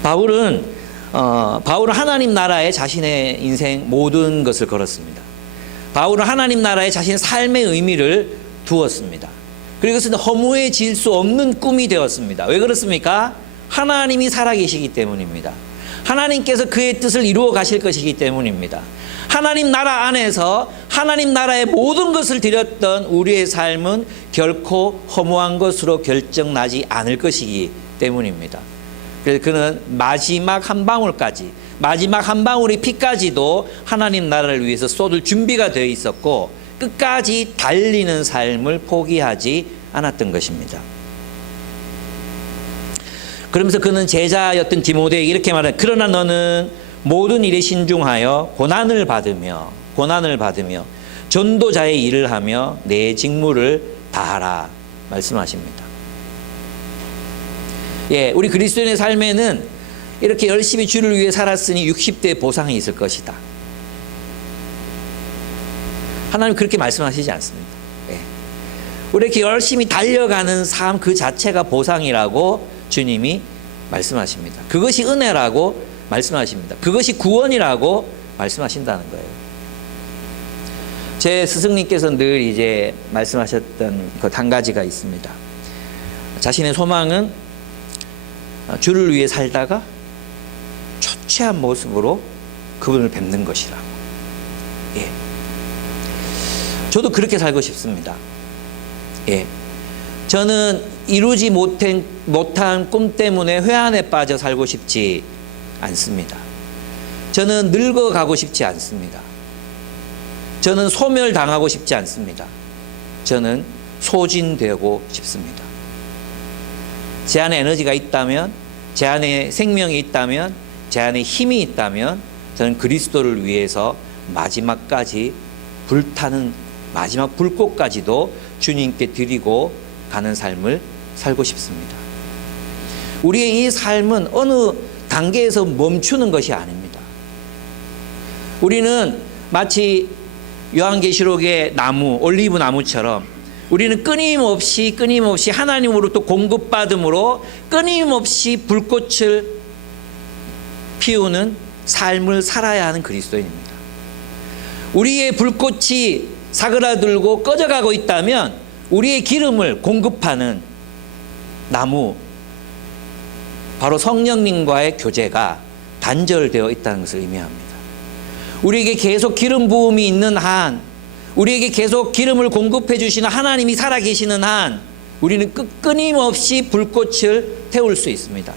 바울은 하나님 나라에 자신의 인생 모든 것을 걸었습니다. 바울은 하나님 나라에 자신의 삶의 의미를 두었습니다. 그리고 그것은 허무해질 수 없는 꿈이 되었습니다. 왜 그렇습니까? 하나님이 살아계시기 때문입니다. 하나님께서 그의 뜻을 이루어 가실 것이기 때문입니다. 하나님 나라 안에서 하나님 나라의 모든 것을 드렸던 우리의 삶은 결코 허무한 것으로 결정나지 않을 것이기 때문입니다. 그래서 그는 마지막 한 방울까지, 마지막 한 방울의 피까지도 하나님 나라를 위해서 쏟을 준비가 되어 있었고 끝까지 달리는 삶을 포기하지 않았던 것입니다. 그러면서 그는 제자였던 디모데에게 이렇게 말해요. 그러나 너는 모든 일에 신중하여 고난을 받으며 전도자의 일을 하며 내 직무를 다하라 말씀하십니다. 예, 우리 그리스도인의 삶에는 이렇게 열심히 주를 위해 살았으니 60대의 보상이 있을 것이다. 하나님 그렇게 말씀하시지 않습니다. 예. 우리 이렇게 열심히 달려가는 삶 그 자체가 보상이라고 주님이 말씀하십니다. 그것이 은혜라고 말씀하십니다. 그것이 구원이라고 말씀하신다는 거예요. 제 스승님께서 늘 이제 말씀하셨던 그 한 가지가 있습니다. 자신의 소망은 주를 위해 살다가 초췌한 모습으로 그분을 뵙는 것이라고. 예. 저도 그렇게 살고 싶습니다. 예. 저는 이루지 못한 꿈 때문에 회한에 빠져 살고 싶지 않습니다. 저는 늙어가고 싶지 않습니다. 저는 소멸당하고 싶지 않습니다. 저는 소진되고 싶습니다. 제 안에 에너지가 있다면, 제 안에 생명이 있다면, 제 안에 힘이 있다면 저는 그리스도를 위해서 마지막까지 불타는 마지막 불꽃까지도 주님께 드리고 가는 삶을 살고 싶습니다. 우리의 이 삶은 어느 단계에서 멈추는 것이 아닙니다. 우리는 마치 요한계시록의 나무, 올리브 나무처럼 우리는 끊임없이 하나님으로부터 공급받음으로 끊임없이 불꽃을 피우는 삶을 살아야 하는 그리스도인입니다. 우리의 불꽃이 사그라들고 꺼져가고 있다면 우리의 기름을 공급하는 나무, 바로 성령님과의 교제가 단절되어 있다는 것을 의미합니다. 우리에게 계속 기름 부음이 있는 한, 우리에게 계속 기름을 공급해 주시는 하나님이 살아계시는 한 우리는 끊임없이 불꽃을 태울 수 있습니다.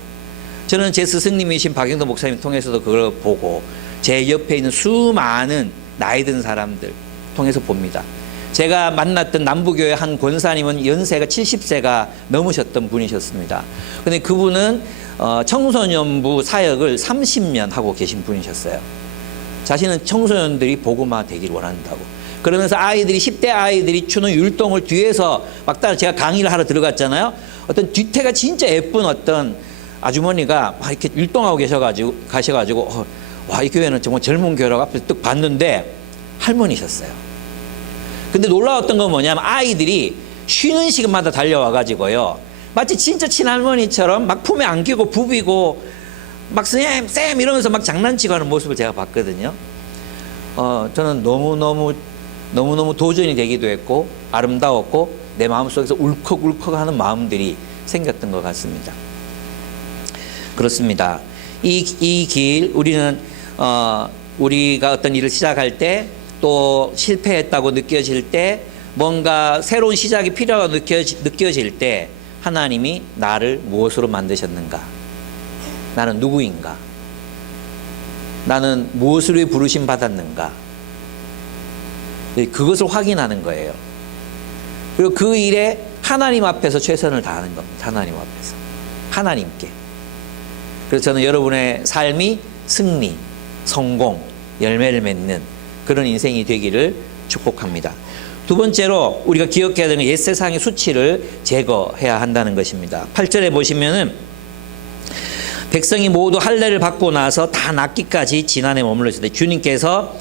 저는 제 스승님이신 박영도 목사님 통해서도 그걸 보고 제 옆에 있는 수많은 나이 든 사람들 통해서 봅니다. 제가 만났던 남부교회 한 권사님은 연세가 70세가 넘으셨던 분이셨습니다. 근데 그분은 청소년부 사역을 30년 하고 계신 분이셨어요. 자신은 청소년들이 복음화 되기를 원한다고. 그러면서 아이들이 10대 아이들이 추는 율동을 뒤에서 막 따라 제가 강의를 하러 들어갔잖아요. 어떤 뒤태가 진짜 예쁜 어떤 아주머니가 막 이렇게 율동하고 가셔가지고 와, 이 교회는 정말 젊은 교회라고 앞에서 딱 봤는데 할머니셨어요. 근데 놀라웠던 건 뭐냐면 아이들이 쉬는 시간마다 달려와가지고요. 마치 진짜 친할머니처럼 막 품에 안기고 부비고 막 쌤 이러면서 막 장난치고 하는 모습을 제가 봤거든요. 저는 너무너무 도전이 되기도 했고 아름다웠고 내 마음속에서 울컥울컥 하는 마음들이 생겼던 것 같습니다. 그렇습니다. 이 길 우리는 우리가 어떤 일을 시작할 때 또 실패했다고 느껴질 때 뭔가 새로운 시작이 필요하다고 느껴질 때 하나님이 나를 무엇으로 만드셨는가? 나는 누구인가? 나는 무엇을 위해 부르심 받았는가? 그것을 확인하는 거예요. 그리고 그 일에 하나님 앞에서 최선을 다하는 겁니다. 하나님 앞에서. 하나님께. 그래서 저는 여러분의 삶이 승리, 성공, 열매를 맺는 그런 인생이 되기를 축복합니다. 두 번째로 우리가 기억해야 되는 옛세상의 수치를 제거해야 한다는 것입니다. 8절에 보시면은 백성이 모두 할례를 받고 나서 다 낫기까지 지난해 머물렀을 때 주님께서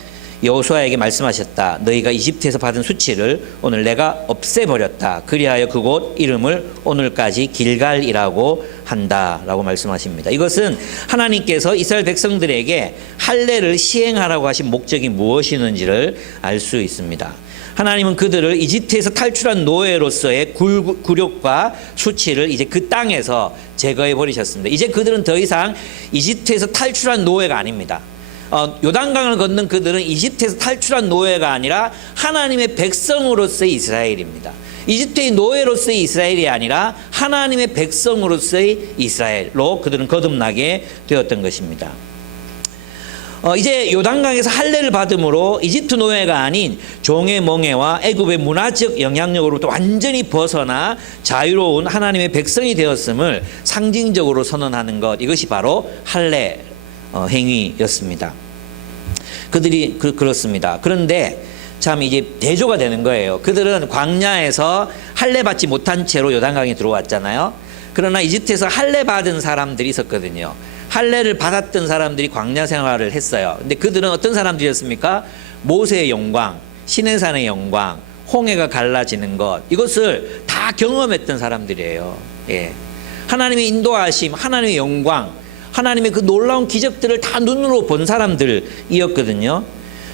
여호수아에게 말씀하셨다. 너희가 이집트에서 받은 수치를 오늘 내가 없애버렸다. 그리하여 그곳 이름을 오늘까지 길갈이라고 한다라고 말씀하십니다. 이것은 하나님께서 이스라엘 백성들에게 할례를 시행하라고 하신 목적이 무엇이는지를 알 수 있습니다. 하나님은 그들을 이집트에서 탈출한 노예로서의 굴욕과 수치를 이제 그 땅에서 제거해 버리셨습니다. 이제 그들은 더 이상 이집트에서 탈출한 노예가 아닙니다. 요단강을 건넌 그들은 이집트에서 탈출한 노예가 아니라 하나님의 백성으로서의 이스라엘입니다. 이집트의 노예로서의 이스라엘이 아니라 하나님의 백성으로서의 이스라엘로 그들은 거듭나게 되었던 것입니다. 이제 요단강에서 할례를 받음으로 이집트 노예가 아닌 종의 멍에와 애굽의 문화적 영향력으로부터 완전히 벗어나 자유로운 하나님의 백성이 되었음을 상징적으로 선언하는 것, 이것이 바로 할례 행위였습니다. 그들이 그렇습니다. 그런데 참 이제 대조가 되는 거예요. 그들은 광야에서 할례 받지 못한 채로 요단강에 들어왔잖아요. 그러나 이집트에서 할례 받은 사람들이 있었거든요. 할례를 받았던 사람들이 광야 생활을 했어요. 근데 그들은 어떤 사람들이었습니까? 모세의 영광, 시내산의 영광, 홍해가 갈라지는 것, 이것을 다 경험했던 사람들이에요. 예. 하나님의 인도하심, 하나님의 영광, 하나님의 그 놀라운 기적들을 다 눈으로 본 사람들이었거든요.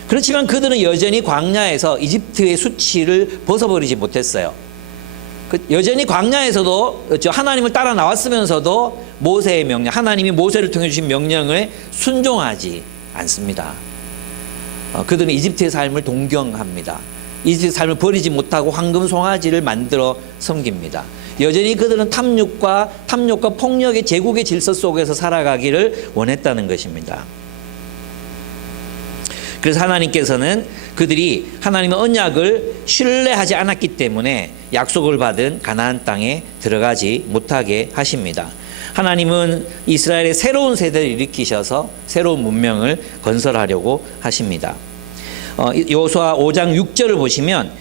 그렇지만 그들은 여전히 광야에서 이집트의 수치를 벗어버리지 못했어요. 여전히 광야에서도 하나님을 따라 나왔으면서도 모세의 명령, 하나님이 모세를 통해 주신 명령에 순종하지 않습니다. 그들은 이집트의 삶을 동경합니다. 이집트의 삶을 버리지 못하고 황금 송아지를 만들어 섬깁니다. 여전히 그들은 탐욕과 폭력의 제국의 질서 속에서 살아가기를 원했다는 것입니다. 그래서 하나님께서는 그들이 하나님의 언약을 신뢰하지 않았기 때문에 약속을 받은 가나안 땅에 들어가지 못하게 하십니다. 하나님은 이스라엘의 새로운 세대를 일으키셔서 새로운 문명을 건설하려고 하십니다. 여호수아 5장 6절을 보시면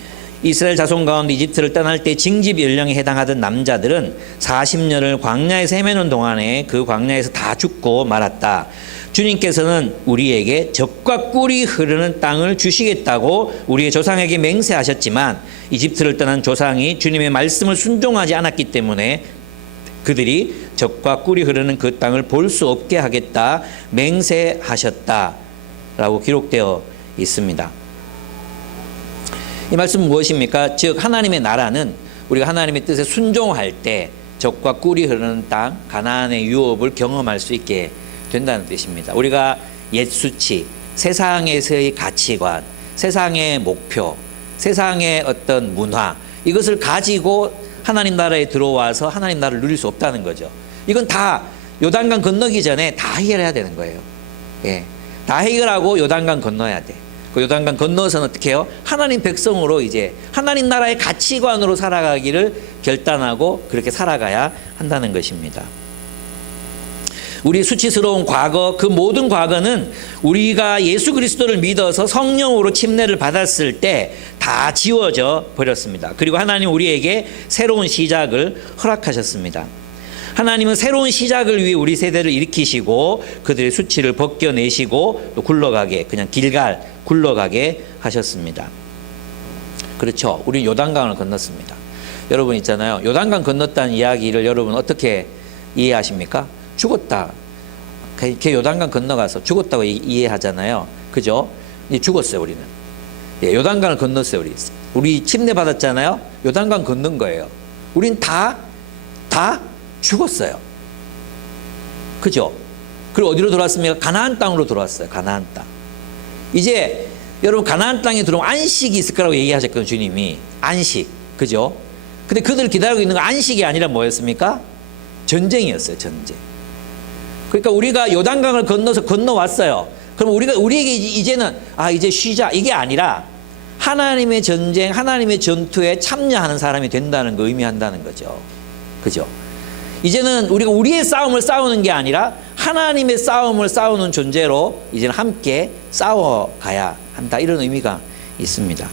이스라엘 자손 가운데 이집트를 떠날 때 징집 연령에 해당하던 남자들은 40년을 광야에서 헤매는 동안에 그 광야에서 다 죽고 말았다. 주님께서는 우리에게 젖과 꿀이 흐르는 땅을 주시겠다고 우리의 조상에게 맹세하셨지만 이집트를 떠난 조상이 주님의 말씀을 순종하지 않았기 때문에 그들이 젖과 꿀이 흐르는 그 땅을 볼 수 없게 하겠다 맹세하셨다라고 기록되어 있습니다. 이 말씀은 무엇입니까? 즉 하나님의 나라는 우리가 하나님의 뜻에 순종할 때 젖과 꿀이 흐르는 땅 가나안의 유업을 경험할 수 있게 된다는 뜻입니다. 우리가 옛 수치, 세상에서의 가치관, 세상의 목표, 세상의 어떤 문화, 이것을 가지고 하나님 나라에 들어와서 하나님 나라를 누릴 수 없다는 거죠. 이건 다 요단강 건너기 전에 다 해결해야 되는 거예요. 예, 다 해결하고 요단강 건너야 돼. 그 요단강 건너서는 어떻게 해요? 하나님 백성으로 이제 하나님 나라의 가치관으로 살아가기를 결단하고 그렇게 살아가야 한다는 것입니다. 우리 수치스러운 과거, 그 모든 과거는 우리가 예수 그리스도를 믿어서 성령으로 침례를 받았을 때 다 지워져 버렸습니다. 그리고 하나님 우리에게 새로운 시작을 허락하셨습니다. 하나님은 새로운 시작을 위해 우리 세대를 일으키시고 그들의 수치를 벗겨내시고 또 굴러가게, 그냥 길갈 굴러가게 하셨습니다. 그렇죠. 우리 요단강을 건넜습니다. 여러분 있잖아요. 요단강 건넜다는 이야기를 여러분 어떻게 이해하십니까? 죽었다. 걔 요단강 건너가서 죽었다고 이해하잖아요. 그죠? 이제 죽었어요, 우리는. 예, 요단강을 건넜어요, 우리 침례 받았잖아요. 요단강 건넌 거예요. 우린 다 죽었어요. 그죠? 그리고 어디로 돌아왔습니까? 가나안 땅으로 돌아왔어요. 가나안 땅. 이제 여러분 가나안 땅에 들어오면 안식이 있을 거라고 얘기하셨거든요, 주님이. 안식. 그죠? 근데 그들 기다리고 있는 거 안식이 아니라 뭐였습니까? 전쟁이었어요, 전쟁. 그러니까 우리가 요단강을 건너왔어요. 그럼 우리에게 이제는 이제 쉬자 이게 아니라 하나님의 전쟁, 하나님의 전투에 참여하는 사람이 된다는 거 의미한다는 거죠. 그죠? 이제는 우리가 우리의 싸움을 싸우는 게 아니라 하나님의 싸움을 싸우는 존재로 이제는 함께 싸워가야 한다. 이런 의미가 있습니다.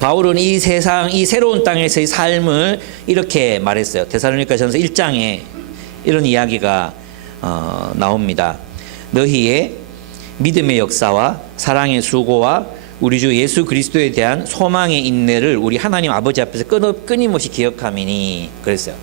바울은 이 세상, 이 새로운 땅에서의 삶을 이렇게 말했어요. 데살로니가전서 1장에 이런 이야기가 나옵니다. 너희의 믿음의 역사와 사랑의 수고와 우리 주 예수 그리스도에 대한 소망의 인내를 우리 하나님 아버지 앞에서 끊임없이 기억함이니 그랬어요.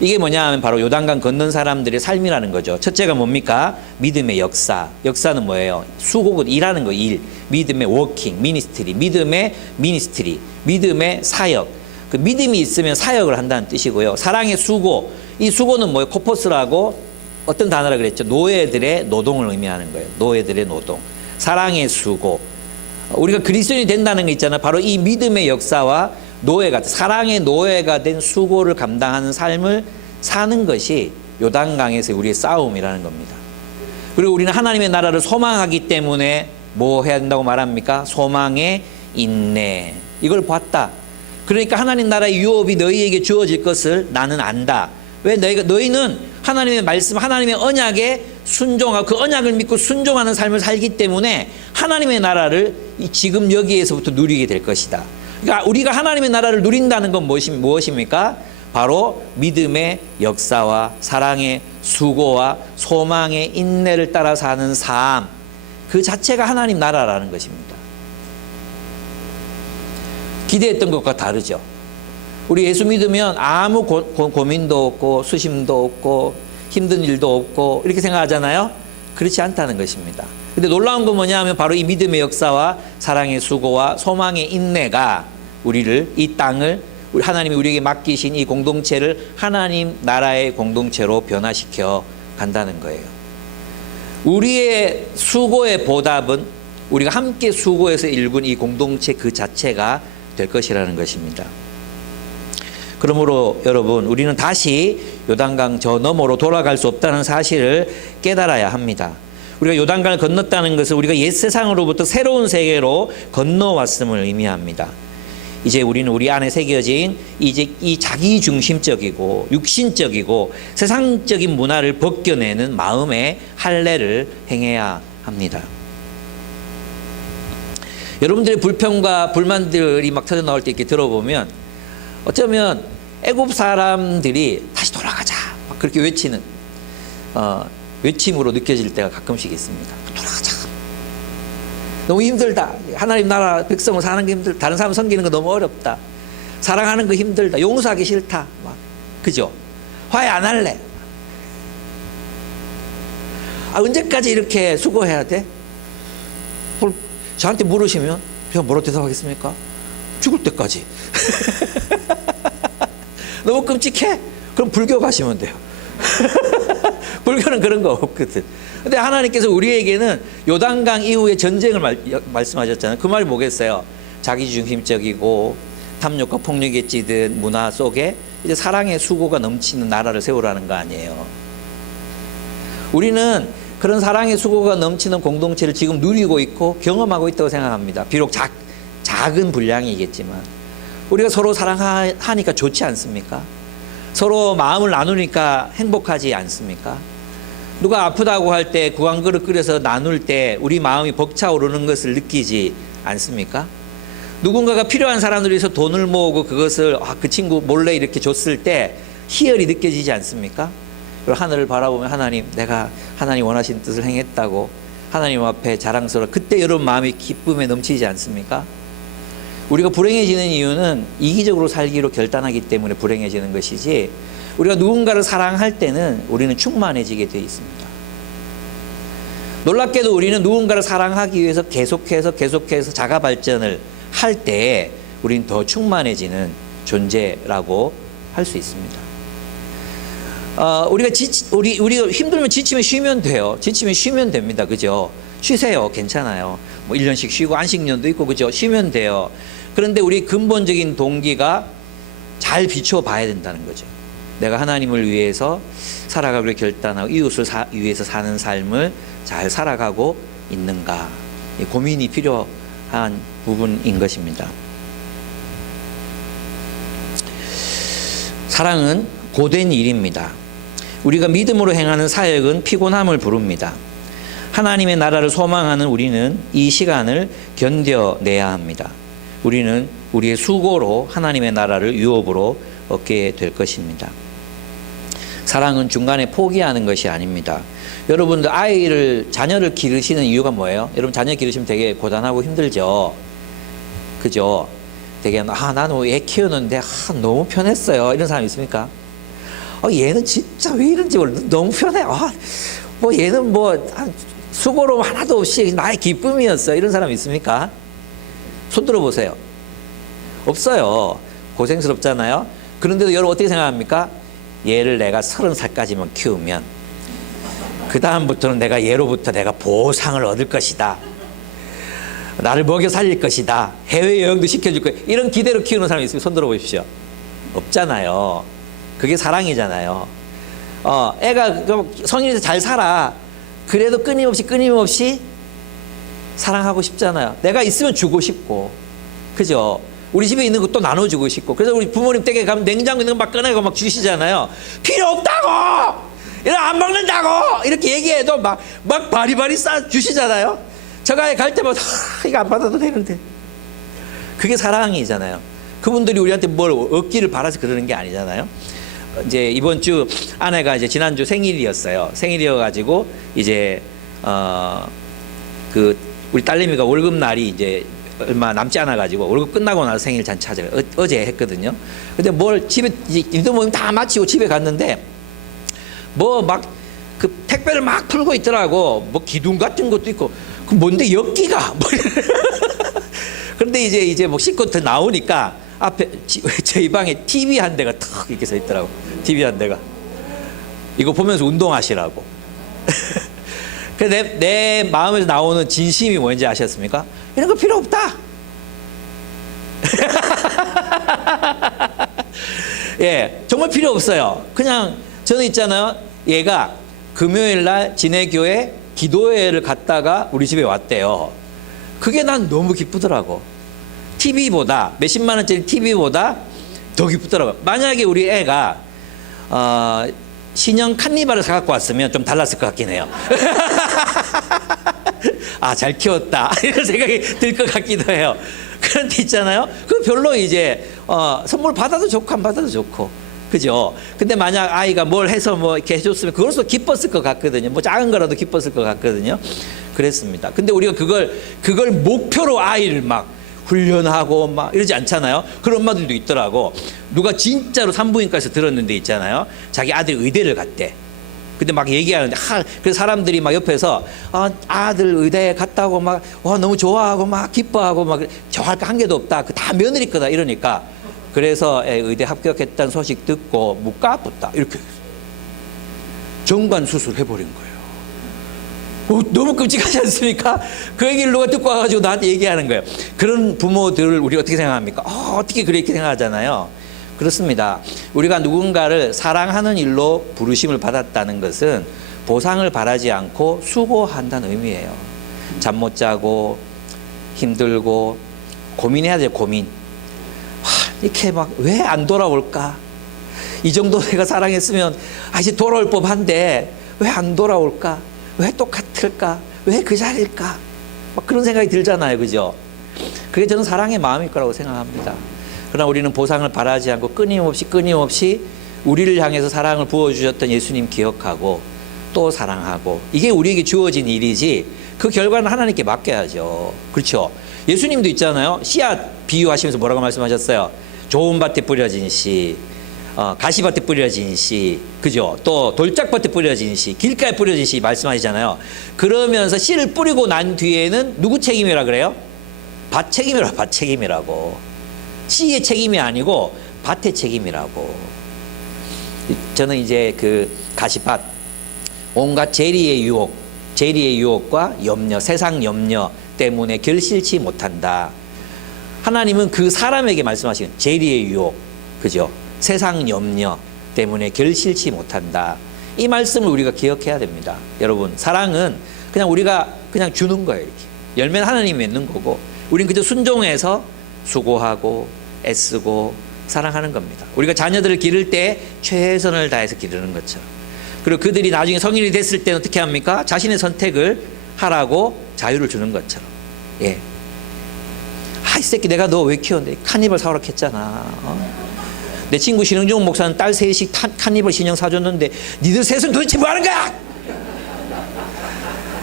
이게 뭐냐 하면 바로 요단강 건넌 사람들의 삶이라는 거죠. 첫째가 뭡니까? 믿음의 역사. 역사는 뭐예요? 수고는 일하는 거, 일. 믿음의 워킹, 미니스트리. 믿음의 미니스트리. 믿음의 사역. 그 믿음이 있으면 사역을 한다는 뜻이고요. 사랑의 수고. 이 수고는 뭐예요? 코퍼스라고 어떤 단어라 그랬죠? 노예들의 노동을 의미하는 거예요. 노예들의 노동. 사랑의 수고. 우리가 그리스도인이 된다는 게 있잖아요. 바로 이 믿음의 역사와 노예가, 사랑의 노예가 된 수고를 감당하는 삶을 사는 것이 요단강에서 우리의 싸움이라는 겁니다. 그리고 우리는 하나님의 나라를 소망하기 때문에 뭐 해야 된다고 말합니까? 소망의 인내. 이걸 봤다. 그러니까 하나님 나라의 유업이 너희에게 주어질 것을 나는 안다. 왜? 너희는 하나님의 말씀, 하나님의 언약에 순종하고 그 언약을 믿고 순종하는 삶을 살기 때문에 하나님의 나라를 지금 여기에서부터 누리게 될 것이다. 그러니까 우리가 하나님의 나라를 누린다는 건 무엇입니까? 바로 믿음의 역사와 사랑의 수고와 소망의 인내를 따라 사는 삶, 그 자체가 하나님 나라라는 것입니다. 기대했던 것과 다르죠. 우리 예수 믿으면 아무 고민도 없고 수심도 없고 힘든 일도 없고 이렇게 생각하잖아요. 그렇지 않다는 것입니다. 근데 놀라운 건 뭐냐 하면 바로 이 믿음의 역사와 사랑의 수고와 소망의 인내가 우리를, 이 땅을, 하나님이 우리에게 맡기신 이 공동체를 하나님 나라의 공동체로 변화시켜 간다는 거예요. 우리의 수고의 보답은 우리가 함께 수고해서 일군 이 공동체 그 자체가 될 것이라는 것입니다. 그러므로 여러분, 우리는 다시 요단강 저 너머로 돌아갈 수 없다는 사실을 깨달아야 합니다. 우리가 요단강을 건넜다는 것은 우리가 옛 세상으로부터 새로운 세계로 건너왔음을 의미합니다. 이제 우리는 우리 안에 새겨진 이제 이 자기중심적이고 육신적이고 세상적인 문화를 벗겨내는 마음의 할례를 행해야 합니다. 여러분들의 불평과 불만들이 막 터져 나올 때 이렇게 들어보면 어쩌면 애굽 사람들이 다시 돌아가자 막 그렇게 외치는 외침으로 느껴질 때가 가끔씩 있습니다. 돌아가자. 너무 힘들다. 하나님 나라 백성을 사는 게 힘들다. 다른 사람 섬기는 거 너무 어렵다. 사랑하는 거 힘들다. 용서하기 싫다. 막 그죠? 화해 안 할래. 언제까지 이렇게 수고해야 돼? 저한테 물으시면 제가 뭐라고 대답하겠습니까? 죽을 때까지. 너무 끔찍해? 그럼 불교 가시면 돼요. 불교는 그런 거 없거든. 근데 하나님께서 우리에게는 요단강 이후에 전쟁을 말씀하셨잖아요. 그 말이 뭐겠어요? 자기중심적이고 탐욕과 폭력에 찌든 문화 속에 이제 사랑의 수고가 넘치는 나라를 세우라는 거 아니에요. 우리는 그런 사랑의 수고가 넘치는 공동체를 지금 누리고 있고 경험하고 있다고 생각합니다. 비록 작은 분량이겠지만 우리가 서로 사랑하니까 좋지 않습니까? 서로 마음을 나누니까 행복하지 않습니까? 누가 아프다고 할 때 국왕 그릇 끓여서 나눌 때 우리 마음이 벅차오르는 것을 느끼지 않습니까? 누군가가 필요한 사람들을 위해서 돈을 모으고 그것을 그 친구 몰래 이렇게 줬을 때 희열이 느껴지지 않습니까? 그리고 하늘을 바라보면 하나님, 내가 하나님 원하신 뜻을 행했다고 하나님 앞에 자랑스러워, 그때 여러분 마음이 기쁨에 넘치지 않습니까? 우리가 불행해지는 이유는 이기적으로 살기로 결단하기 때문에 불행해지는 것이지, 우리가 누군가를 사랑할 때는 우리는 충만해지게 되어 있습니다. 놀랍게도 우리는 누군가를 사랑하기 위해서 계속해서 자가 발전을 할 때 우리는 더 충만해지는 존재라고 할 수 있습니다. 우리가 힘들면 지치면 쉬면 돼요. 지치면 쉬면 됩니다. 그죠? 쉬세요. 괜찮아요. 뭐 1년씩 쉬고 안식년도 있고, 그죠? 쉬면 돼요. 그런데 우리 근본적인 동기가 잘 비춰봐야 된다는 거죠. 내가 하나님을 위해서 살아가기로 결단하고 이웃을 위해서 사는 삶을 잘 살아가고 있는가, 고민이 필요한 부분인 것입니다. 사랑은 고된 일입니다. 우리가 믿음으로 행하는 사역은 피곤함을 부릅니다. 하나님의 나라를 소망하는 우리는 이 시간을 견뎌내야 합니다. 우리는 우리의 수고로 하나님의 나라를 유업으로 얻게 될 것입니다. 사랑은 중간에 포기하는 것이 아닙니다. 여러분들 자녀를 기르시는 이유가 뭐예요? 여러분 자녀 기르시면 되게 고단하고 힘들죠. 그죠? 되게 나는 애 키우는데 너무 편했어요. 이런 사람 있습니까? 얘는 진짜 왜 이런지 몰라. 너무 편해. 뭐 얘는 수고로움 하나도 없이 나의 기쁨이었어. 이런 사람 있습니까? 손 들어보세요. 없어요. 고생스럽잖아요. 그런데도 여러분 어떻게 생각합니까? 얘를 내가 30살까지만 키우면 그 다음부터는 내가 얘로부터 내가 보상을 얻을 것이다. 나를 먹여 살릴 것이다. 해외여행도 시켜줄 거야. 이런 기대로 키우는 사람이 있으면 손 들어보십시오. 없잖아요. 그게 사랑이잖아요. 애가 성인이 돼서 잘 살아. 그래도 끊임없이 사랑하고 싶잖아요. 내가 있으면 주고 싶고. 그죠? 우리 집에 있는 것도 나눠주고 싶고. 그래서 우리 부모님 댁에 가면 냉장고 있는 거 막 꺼내고 막 주시잖아요. 필요 없다고! 이거 안 먹는다고! 이렇게 얘기해도 막 바리바리 싸 주시잖아요. 저가에 갈 때마다 이거 안 받아도 되는데. 그게 사랑이잖아요. 그분들이 우리한테 뭘 얻기를 바라서 그러는 게 아니잖아요. 이제 이번 주 아내가 이제 지난주 생일이었어요. 생일이어가지고 이제 우리 딸내미가 월급 날이 이제 얼마 남지 않아 가지고 월급 끝나고 나서 생일 잔치를 어제 했거든요. 근데 집에 인도 모임 다 마치고 집에 갔는데 그 택배를 막 풀고 있더라고. 기둥 같은 것도 있고. 그 뭔데 엽기가? 그런데 이제 싣고 나오니까 앞에 저희 방에 TV 한 대가 탁 이렇게 서 있더라고. TV 한 대가. 이거 보면서 운동하시라고. 내 마음에서 나오는 진심이 뭔지 아셨습니까? 이런 거 필요 없다. 예, 정말 필요 없어요. 그냥 저는 있잖아요. 얘가 금요일 날 진해교회 기도회를 갔다가 우리 집에 왔대요. 그게 난 너무 기쁘더라고. TV보다 몇십만 원짜리 TV보다 더 기쁘더라고. 만약에 우리 애가 신형 카니발을 사갖고 왔으면 좀 달랐을 것 같긴 해요. 잘 키웠다 이런 생각이 들 것 같기도 해요. 그런데 있잖아요. 그 별로 이제 선물 받아도 좋고 안 받아도 좋고, 그죠? 근데 만약 아이가 뭘 해서 이렇게 해줬으면 그걸로서 기뻤을 것 같거든요. 작은 거라도 기뻤을 것 같거든요. 그랬습니다. 근데 우리가 그걸 목표로 아이를 막 훈련하고 막 이러지 않잖아요. 그런 엄마들도 있더라고. 누가 진짜로 산부인과에서 들었는데 있잖아요. 자기 아들이 의대를 갔대. 근데 막 얘기하는데 그래서 사람들이 막 옆에서 아들 의대에 갔다고 막 너무 좋아하고 막 기뻐하고 막 좋아할 거 한 개도 없다. 그 다 며느리 거다 이러니까 그래서 의대 합격했다는 소식 듣고 묵가 아팠다 이렇게 정관 수술 해버린 거예요. 너무 끔찍하지 않습니까? 그 얘기를 누가 듣고 와가지고 나한테 얘기하는 거예요. 그런 부모들을 우리 어떻게 생각합니까? 어떻게 그렇게 생각하잖아요. 그렇습니다. 우리가 누군가를 사랑하는 일로 부르심을 받았다는 것은 보상을 바라지 않고 수고한다는 의미예요. 잠 못 자고 힘들고 고민해야 돼요. 고민. 이렇게 막 왜 안 돌아올까? 이 정도 내가 사랑했으면 이제 돌아올 법한데 왜 안 돌아올까? 왜 똑같을까? 왜 그 자리일까? 막 그런 생각이 들잖아요. 그죠? 그게 저는 사랑의 마음일 거라고 생각합니다. 그러나 우리는 보상을 바라지 않고 끊임없이 우리를 향해서 사랑을 부어주셨던 예수님 기억하고 또 사랑하고, 이게 우리에게 주어진 일이지 그 결과는 하나님께 맡겨야죠. 그렇죠? 예수님도 있잖아요. 씨앗 비유하시면서 뭐라고 말씀하셨어요? 좋은 밭에 뿌려진 씨, 가시밭에 뿌려진 씨, 그죠? 또 돌짝밭에 뿌려진 씨, 길가에 뿌려진 씨 말씀하시잖아요. 그러면서 씨를 뿌리고 난 뒤에는 누구 책임이라 그래요? 밭 책임이라고. 씨의 책임이 아니고 밭의 책임이라고. 저는 이제 그 가시밭, 온갖 재리의 유혹과 염려, 세상 염려 때문에 결실치 못한다. 하나님은 그 사람에게 말씀하시는 재리의 유혹, 그죠? 세상 염려 때문에 결실치 못한다. 이 말씀을 우리가 기억해야 됩니다. 여러분, 사랑은 그냥 우리가 그냥 주는 거예요. 이렇게. 열매는 하나님이 맺는 거고, 우린 그저 순종해서 수고하고 애쓰고 사랑하는 겁니다. 우리가 자녀들을 기를 때 최선을 다해서 기르는 것처럼. 그리고 그들이 나중에 성인이 됐을 때는 어떻게 합니까? 자신의 선택을 하라고 자유를 주는 것처럼. 예. 이 새끼 내가 너 왜 키웠는데? 카니발 사오라 했잖아. 내 친구 신흥종 목사는 딸 셋이 칸니발 신형 사줬는데 니들 셋은 도대체 뭐 하는 거야?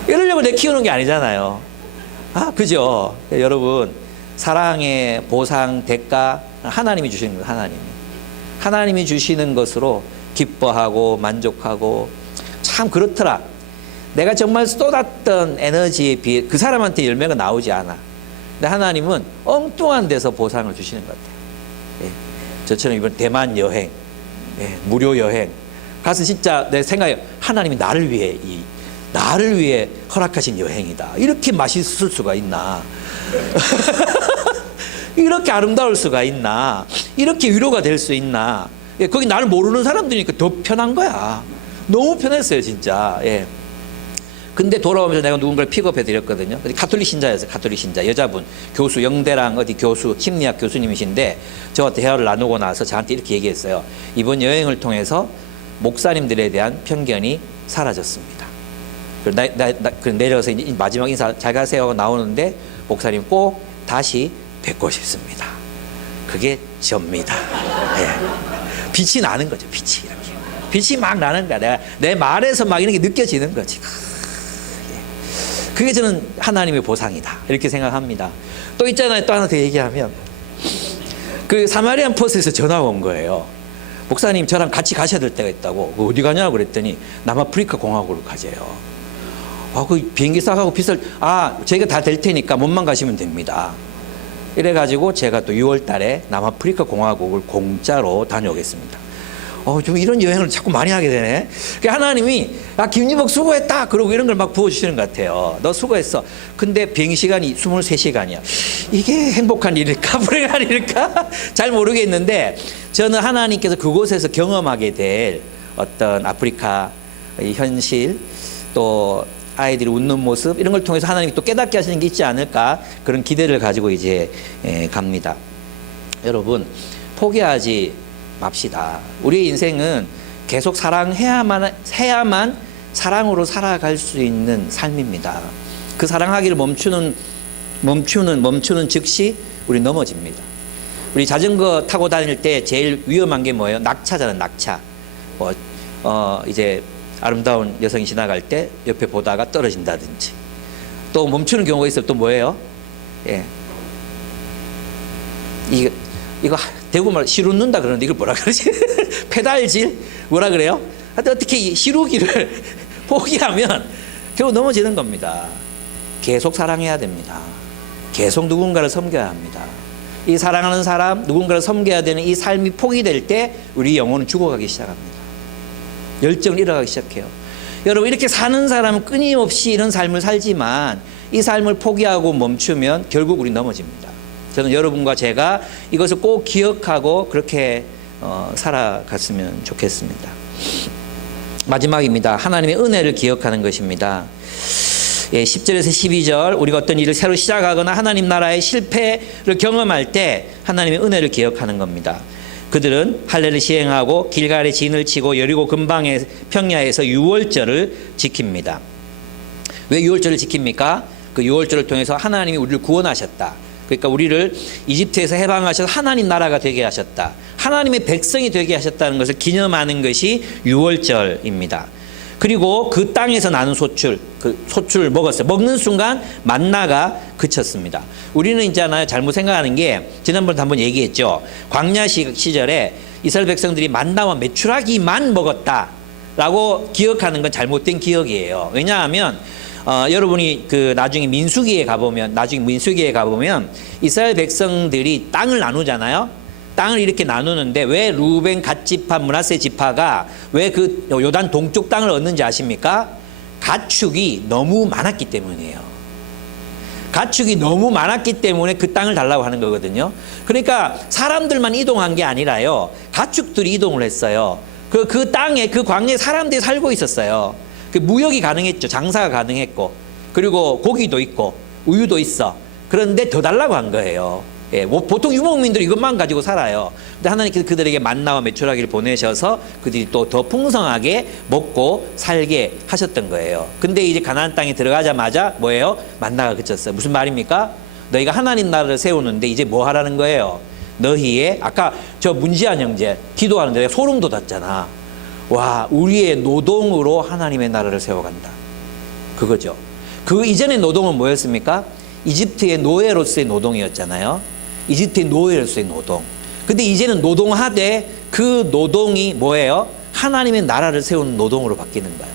이러려고 내 키우는 게 아니잖아요. 아, 그죠? 여러분, 사랑의 보상, 대가, 하나님이 주시는 거예요, 하나님이. 하나님이 주시는 것으로 기뻐하고 만족하고, 참 그렇더라. 내가 정말 쏟았던 에너지에 비해 그 사람한테 열매가 나오지 않아. 근데 하나님은 엉뚱한 데서 보상을 주시는 것 같아요. 예. 저처럼 이번 대만 여행, 예, 무료 여행 가서 진짜 내 생각에 하나님이 나를 위해 허락하신 여행이다. 이렇게 맛있을 수가 있나? 이렇게 아름다울 수가 있나? 이렇게 위로가 될 수 있나? 예, 거기 나를 모르는 사람들이니까 더 편한 거야. 너무 편했어요, 진짜. 예. 근데 돌아오면서 내가 누군가를 픽업해 드렸거든요. 가톨릭 신자였어요. 가톨릭 신자. 여자분. 교수, 영대랑 어디 교수, 심리학 교수님이신데 저한테 대화를 나누고 나서 저한테 이렇게 얘기했어요. 이번 여행을 통해서 목사님들에 대한 편견이 사라졌습니다. 내려서 이제 마지막 인사 잘 가세요 하고 나오는데 목사님 꼭 다시 뵙고 싶습니다. 그게 접니다. 예. 빛이 나는 거죠. 빛이 이렇게. 빛이 막 나는 거야. 내 말에서 막 이런 게 느껴지는 거지. 그게 저는 하나님의 보상이다. 이렇게 생각합니다. 또 있잖아요. 또 하나 더 얘기하면 그 사마리안 포스에서 전화가 온 거예요. 목사님 저랑 같이 가셔야 될 때가 있다고. 어디 가냐고 그랬더니 남아프리카 공화국으로 가재요. 그 비행기 싸가고 비쌀, 저희가 다 될 테니까 몸만 가시면 됩니다. 이래가지고 제가 또 6월 달에 남아프리카 공화국을 공짜로 다녀오겠습니다. 좀 이런 여행을 자꾸 많이 하게 되네. 하나님이, 김유복 수고했다. 그러고 이런 걸 막 부어주시는 것 같아요. 너 수고했어. 근데 비행 시간이 23시간이야. 이게 행복한 일일까? 불행한 일일까? 잘 모르겠는데, 저는 하나님께서 그곳에서 경험하게 될 어떤 아프리카 현실, 또 아이들이 웃는 모습, 이런 걸 통해서 하나님이 또 깨닫게 하시는 게 있지 않을까? 그런 기대를 가지고 이제 갑니다. 여러분, 포기하지 맙시다. 우리의 인생은 계속 사랑해야만 사랑으로 살아갈 수 있는 삶입니다. 그 사랑하기를 멈추는 즉시 우리 넘어집니다. 우리 자전거 타고 다닐 때 제일 위험한 게 뭐예요? 낙차잖아요, 낙차. 이제 아름다운 여성이 지나갈 때 옆에 보다가 떨어진다든지. 또 멈추는 경우가 있어요. 또 뭐예요? 예. 이거 대구말 시루는다 그러는데 이걸 뭐라 그러지? 페달질? 뭐라 그래요? 하여튼 어떻게 시루기를 포기하면 결국 넘어지는 겁니다. 계속 사랑해야 됩니다. 계속 누군가를 섬겨야 합니다. 이 사랑하는 사람, 누군가를 섬겨야 되는 이 삶이 포기될 때 우리 영혼은 죽어가기 시작합니다. 열정을 잃어가기 시작해요. 여러분, 이렇게 사는 사람은 끊임없이 이런 삶을 살지만 이 삶을 포기하고 멈추면 결국 우리 넘어집니다. 저는 여러분과 제가 이것을 꼭 기억하고 그렇게 살아갔으면 좋겠습니다. 마지막입니다. 하나님의 은혜를 기억하는 것입니다. 10절에서 12절, 우리가 어떤 일을 새로 시작하거나 하나님 나라의 실패를 경험할 때 하나님의 은혜를 기억하는 겁니다. 그들은 할례를 시행하고 길갈에 진을 치고 여리고 근방의 평야에서 유월절을 지킵니다. 왜 유월절을 지킵니까? 그 유월절을 통해서 하나님이 우리를 구원하셨다. 그러니까 우리를 이집트에서 해방하셔서 하나님 나라가 되게 하셨다. 하나님의 백성이 되게 하셨다는 것을 기념하는 것이 유월절입니다. 그리고 그 땅에서 나는 소출, 그 소출을 먹었어요. 먹는 순간 만나가 그쳤습니다. 우리는 있잖아요, 잘못 생각하는 게, 지난번에 한번 얘기했죠. 광야 시절에 이스라엘 백성들이 만나와 메추라기만 먹었다라고 기억하는 건 잘못된 기억이에요. 왜냐하면 여러분이 그 나중에 민수기에 가보면 이스라엘 백성들이 땅을 나누잖아요. 땅을 이렇게 나누는데 왜 루벤, 갓 지파, 므낫세 지파가 왜 그 요단 동쪽 땅을 얻는지 아십니까? 가축이 너무 많았기 때문이에요. 가축이 너무 많았기 때문에 그 땅을 달라고 하는 거거든요. 그러니까 사람들만 이동한 게 아니라요, 가축들이 이동을 했어요. 그 땅에, 그 광야에 사람들이 살고 있었어요. 그 무역이 가능했죠. 장사가 가능했고, 그리고 고기도 있고 우유도 있어. 그런데 더 달라고 한 거예요. 예, 보통 유목민들이 이것만 가지고 살아요. 근데 하나님께서 그들에게 만나와 메추라기를 보내셔서 그들이 또 더 풍성하게 먹고 살게 하셨던 거예요. 근데 이제 가나안 땅에 들어가자마자 뭐예요? 만나가 그쳤어요. 무슨 말입니까? 너희가 하나님 나라를 세우는데 이제 뭐 하라는 거예요? 너희의 아까 저 문지한 형제 기도하는데 소름 돋았잖아. 와, 우리의 노동으로 하나님의 나라를 세워간다. 그거죠. 그 이전의 노동은 뭐였습니까? 이집트의 노예로서의 노동이었잖아요. 이집트의 노예로서의 노동. 근데 이제는 노동하되 그 노동이 뭐예요? 하나님의 나라를 세우는 노동으로 바뀌는 거예요.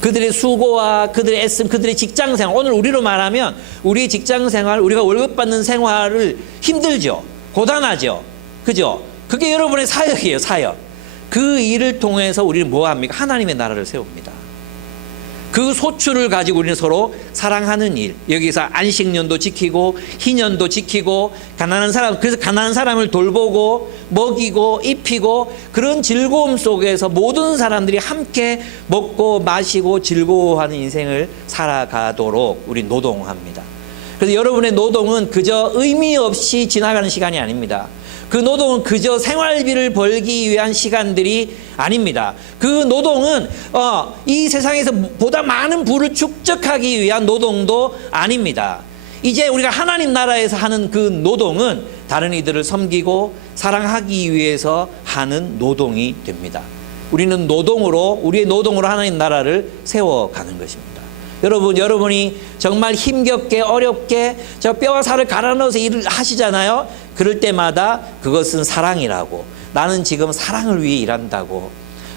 그들의 수고와 그들의 애씀, 그들의 직장생활, 오늘 우리로 말하면 우리의 직장생활, 우리가 월급 받는 생활을 힘들죠. 고단하죠. 그죠? 그게 여러분의 사역이에요, 사역. 그 일을 통해서 우리는 뭐 합니까? 하나님의 나라를 세웁니다. 그 소출을 가지고 우리는 서로 사랑하는 일, 여기서 안식년도 지키고 희년도 지키고 가난한 사람, 그래서 가난한 사람을 돌보고 먹이고 입히고 그런 즐거움 속에서 모든 사람들이 함께 먹고 마시고 즐거워하는 인생을 살아가도록 우리 노동합니다. 그래서 여러분의 노동은 그저 의미 없이 지나가는 시간이 아닙니다. 그 노동은 그저 생활비를 벌기 위한 시간들이 아닙니다. 그 노동은 이 세상에서 보다 많은 부를 축적하기 위한 노동도 아닙니다. 이제 우리가 하나님 나라에서 하는 그 노동은 다른 이들을 섬기고 사랑하기 위해서 하는 노동이 됩니다. 우리는 노동으로, 우리의 노동으로 하나님 나라를 세워가는 것입니다. 여러분이 정말 힘겹게 어렵게 저 뼈와 살을 갈아 넣어서 일을 하시잖아요. 그럴 때마다 그것은 사랑이라고, 나는 지금 사랑을 위해 일한다고,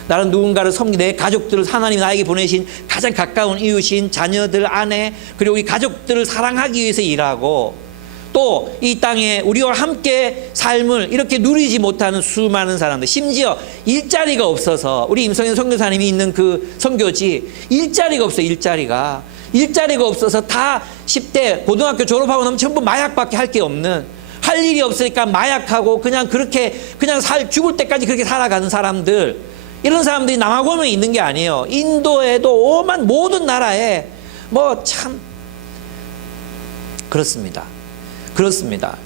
나는 누군가를 섬기, 내 가족들을, 하나님이 나에게 보내신 가장 가까운 이웃인 자녀들, 아내, 그리고 우리 가족들을 사랑하기 위해서 일하고, 또 이 땅에 우리와 함께 삶을 이렇게 누리지 못하는 수많은 사람들, 심지어 일자리가 없어서, 우리 임성현 선교사님이 있는 그 선교지 일자리가 없어요. 일자리가 없어서 다 10대 고등학교 졸업하고 나면 전부 마약밖에 할 게 없는, 할 일이 없으니까 마약하고 그냥 그렇게 그냥 죽을 때까지 그렇게 살아가는 사람들, 이런 사람들이 남아공에 있는 게 아니에요. 인도에도 오만 모든 나라에 뭐 참 그렇습니다.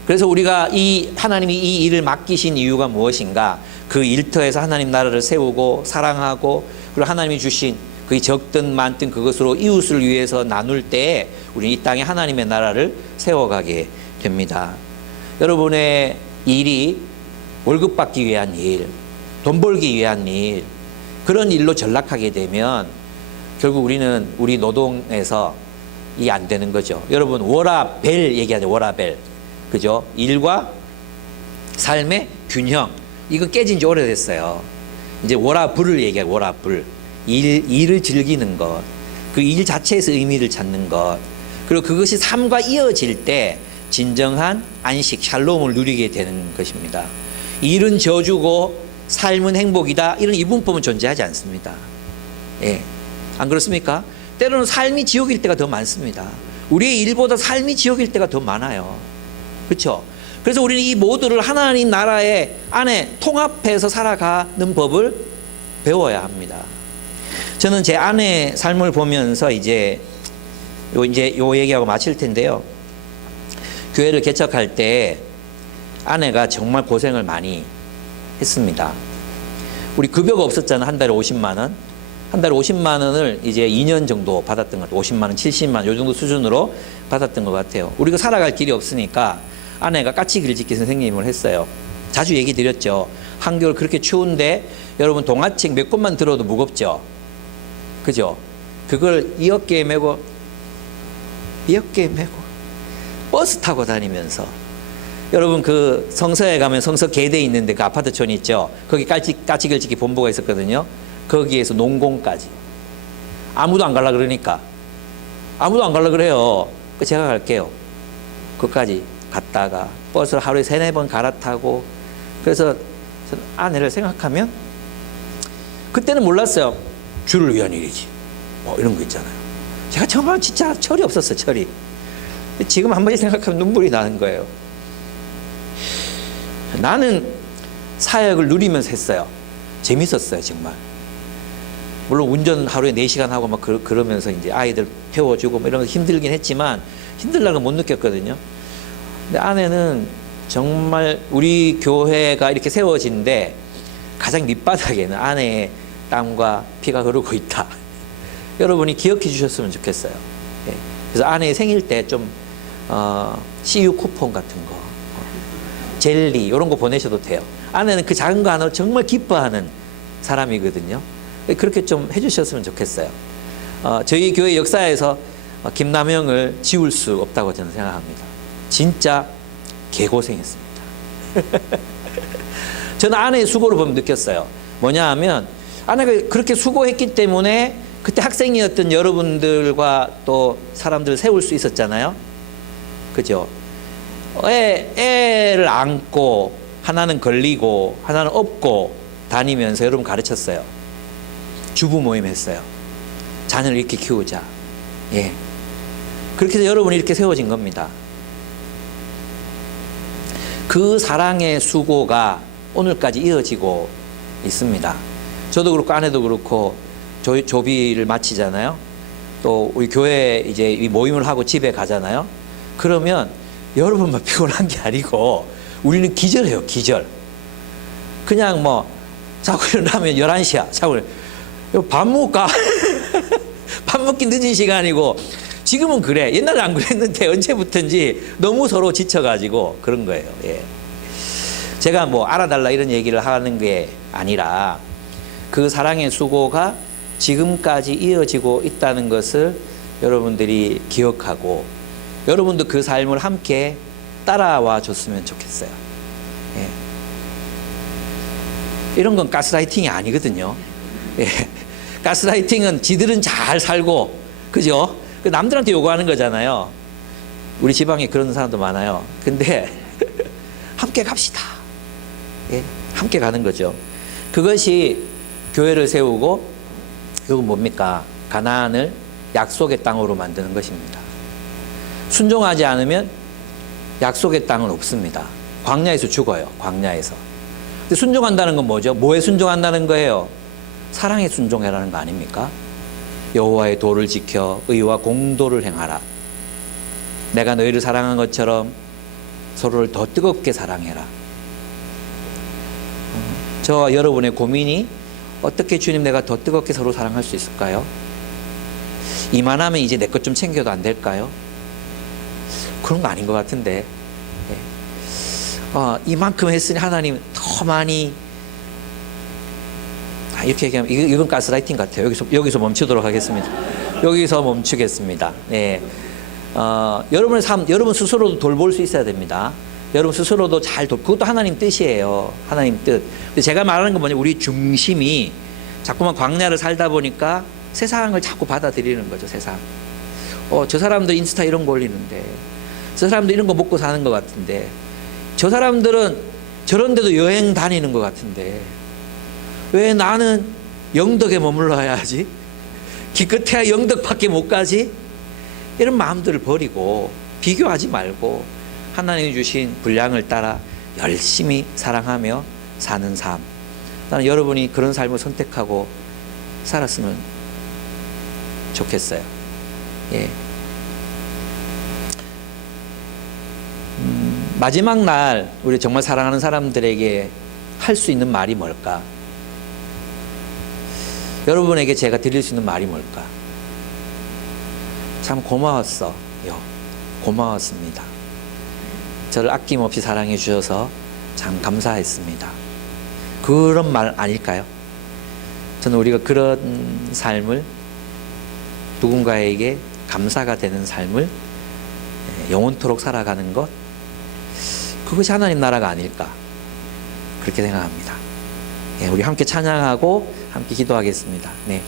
그래서 우리가 하나님이 이 일을 맡기신 이유가 무엇인가? 그 일터에서 하나님 나라를 세우고 사랑하고, 그리고 하나님이 주신 그 적든 많든 그것으로 이웃을 위해서 나눌 때 우리 이 땅에 하나님의 나라를 세워가게 됩니다. 여러분의 일이 월급 받기 위한 일, 돈 벌기 위한 일, 그런 일로 전락하게 되면 결국 우리는 우리 노동에서 이 안 되는 거죠. 여러분 워라벨 얘기하죠. 워라벨. 그죠? 일과 삶의 균형. 이거 깨진 지 오래됐어요. 이제 워라불을 얘기해요. 워라불. 일을 즐기는 것. 그 일 자체에서 의미를 찾는 것. 그리고 그것이 삶과 이어질 때 진정한 안식, 샬롬을 누리게 되는 것입니다. 일은 저주고 삶은 행복이다. 이런 이분법은 존재하지 않습니다. 예. 안 그렇습니까? 때로는 삶이 지옥일 때가 더 많습니다. 우리의 일보다 삶이 지옥일 때가 더 많아요. 그렇죠? 그래서 우리는 이 모두를 하나님 나라의 안에 통합해서 살아가는 법을 배워야 합니다. 저는 제 아내의 삶을 보면서 이제 요 얘기하고 마칠 텐데요. 교회를 개척할 때 아내가 정말 고생을 많이 했습니다. 우리 급여가 없었잖아. 한 달에 50만 원. 한 달에 50만 원을 이제 2년 정도 받았던 것 같아요. 50만 원, 70만 원, 요 정도 수준으로 받았던 것 같아요. 우리가 살아갈 길이 없으니까 아내가 까치길 짓기 선생님을 했어요. 자주 얘기 드렸죠. 한겨울 그렇게 추운데 여러분 동화책 몇 권만 들어도 무겁죠. 그죠? 그걸 이 어깨에 메고 버스 타고 다니면서, 여러분 그 성서에 가면 성서 계대에 있는데 그 아파트촌 있죠. 거기 까치길 짓기 본부가 있었거든요. 거기에서 농공까지. 아무도 안 가려 그러니까. 아무도 안 가려 그래요. 제가 갈게요. 그까지 갔다가 버스를 하루에 3-4번 갈아타고. 그래서 아내를 생각하면 그때는 몰랐어요. 주를 위한 일이지. 뭐 이런 거 있잖아요. 제가 정말 진짜 철이 없었어요. 철이. 지금 한 번씩 생각하면 눈물이 나는 거예요. 나는 사역을 누리면서 했어요. 재밌었어요. 정말. 물론 운전 하루에 4시간 하고 막 그러면서 이제 아이들 태워주고 뭐 이러면서 힘들긴 했지만 힘들다는 걸 못 느꼈거든요. 근데 아내는 정말 우리 교회가 이렇게 세워진데 가장 밑바닥에는 아내의 땀과 피가 흐르고 있다. 여러분이 기억해 주셨으면 좋겠어요. 예. 그래서 아내의 생일 때 좀 CU 쿠폰 같은 거 젤리 이런 거 보내셔도 돼요. 아내는 그 작은 거 하나로 정말 기뻐하는 사람이거든요. 그렇게 좀 해주셨으면 좋겠어요. 저희 교회 역사에서 김남영을 지울 수 없다고 저는 생각합니다. 진짜 개고생했습니다. 저는 아내의 수고를 보면 느꼈어요. 뭐냐 하면 아내가 그렇게 수고했기 때문에 그때 학생이었던 여러분들과 또 사람들을 세울 수 있었잖아요. 그죠? 애를 안고 하나는 걸리고 하나는 업고 다니면서 여러분 가르쳤어요. 주부 모임 했어요. 자녀를 이렇게 키우자. 예. 그렇게 해서 여러분이 이렇게 세워진 겁니다. 그 사랑의 수고가 오늘까지 이어지고 있습니다. 저도 그렇고 아내도 그렇고 조비를 마치잖아요. 또 우리 교회 이제 이 모임을 하고 집에 가잖아요. 그러면 여러분만 피곤한 게 아니고 우리는 기절해요. 기절. 그냥 뭐 자고 일어나면 11시야. 자고 밥 먹을까? 밥 먹기 늦은 시간이고 지금은 그래. 옛날에 안 그랬는데 언제부턴지 너무 서로 지쳐가지고 그런 거예요. 예. 제가 뭐 알아달라 이런 얘기를 하는 게 아니라 그 사랑의 수고가 지금까지 이어지고 있다는 것을 여러분들이 기억하고 여러분도 그 삶을 함께 따라와 줬으면 좋겠어요. 예. 이런 건 가스라이팅이 아니거든요. 예. 가스라이팅은 지들은 잘 살고, 그죠? 남들한테 요구하는 거잖아요. 우리 지방에 그런 사람도 많아요. 근데 함께 갑시다. 예. 함께 가는 거죠. 그것이 교회를 세우고, 그건 뭡니까? 가나안을 약속의 땅으로 만드는 것입니다. 순종하지 않으면 약속의 땅은 없습니다. 광야에서 죽어요. 광야에서. 근데 순종한다는 건 뭐죠? 뭐에 순종한다는 거예요? 사랑에 순종해라는 거 아닙니까? 여호와의 도를 지켜 의와 공도를 행하라. 내가 너희를 사랑한 것처럼 서로를 더 뜨겁게 사랑해라. 저와 여러분의 고민이 어떻게 주님 내가 더 뜨겁게 서로 사랑할 수 있을까요? 이만하면 이제 내 것 좀 챙겨도 안 될까요? 그런 거 아닌 것 같은데. 이만큼 했으니 하나님 더 많이. 이렇게 얘기하면 이건 가스라이팅 같아요. 여기서 멈추도록 하겠습니다. 여기서 멈추겠습니다. 네. 여러분의 삶, 여러분 스스로도 돌볼 수 있어야 됩니다. 여러분 스스로도 그것도 하나님 뜻이에요. 하나님 뜻. 근데 제가 말하는 건 뭐냐, 우리 중심이 자꾸만 광야를 살다 보니까 세상을 자꾸 받아들이는 거죠. 세상. 저 사람들 인스타 이런 거 올리는데, 저 사람들 이런 거 먹고 사는 것 같은데, 저 사람들은 저런 데도 여행 다니는 것 같은데 왜 나는 영덕에 머물러야 하지? 기껏해야 영덕밖에 못 가지? 이런 마음들을 버리고 비교하지 말고 하나님이 주신 분량을 따라 열심히 사랑하며 사는 삶. 나는 여러분이 그런 삶을 선택하고 살았으면 좋겠어요. 예. 마지막 날 우리 정말 사랑하는 사람들에게 할 수 있는 말이 뭘까? 여러분에게 제가 드릴 수 있는 말이 뭘까? 참 고마웠어요. 고마웠습니다. 저를 아낌없이 사랑해 주셔서 참 감사했습니다. 그런 말 아닐까요? 저는 우리가 그런 삶을, 누군가에게 감사가 되는 삶을 영원토록 살아가는 것, 그것이 하나님 나라가 아닐까, 그렇게 생각합니다. 우리 함께 찬양하고 함께 기도하겠습니다. 네.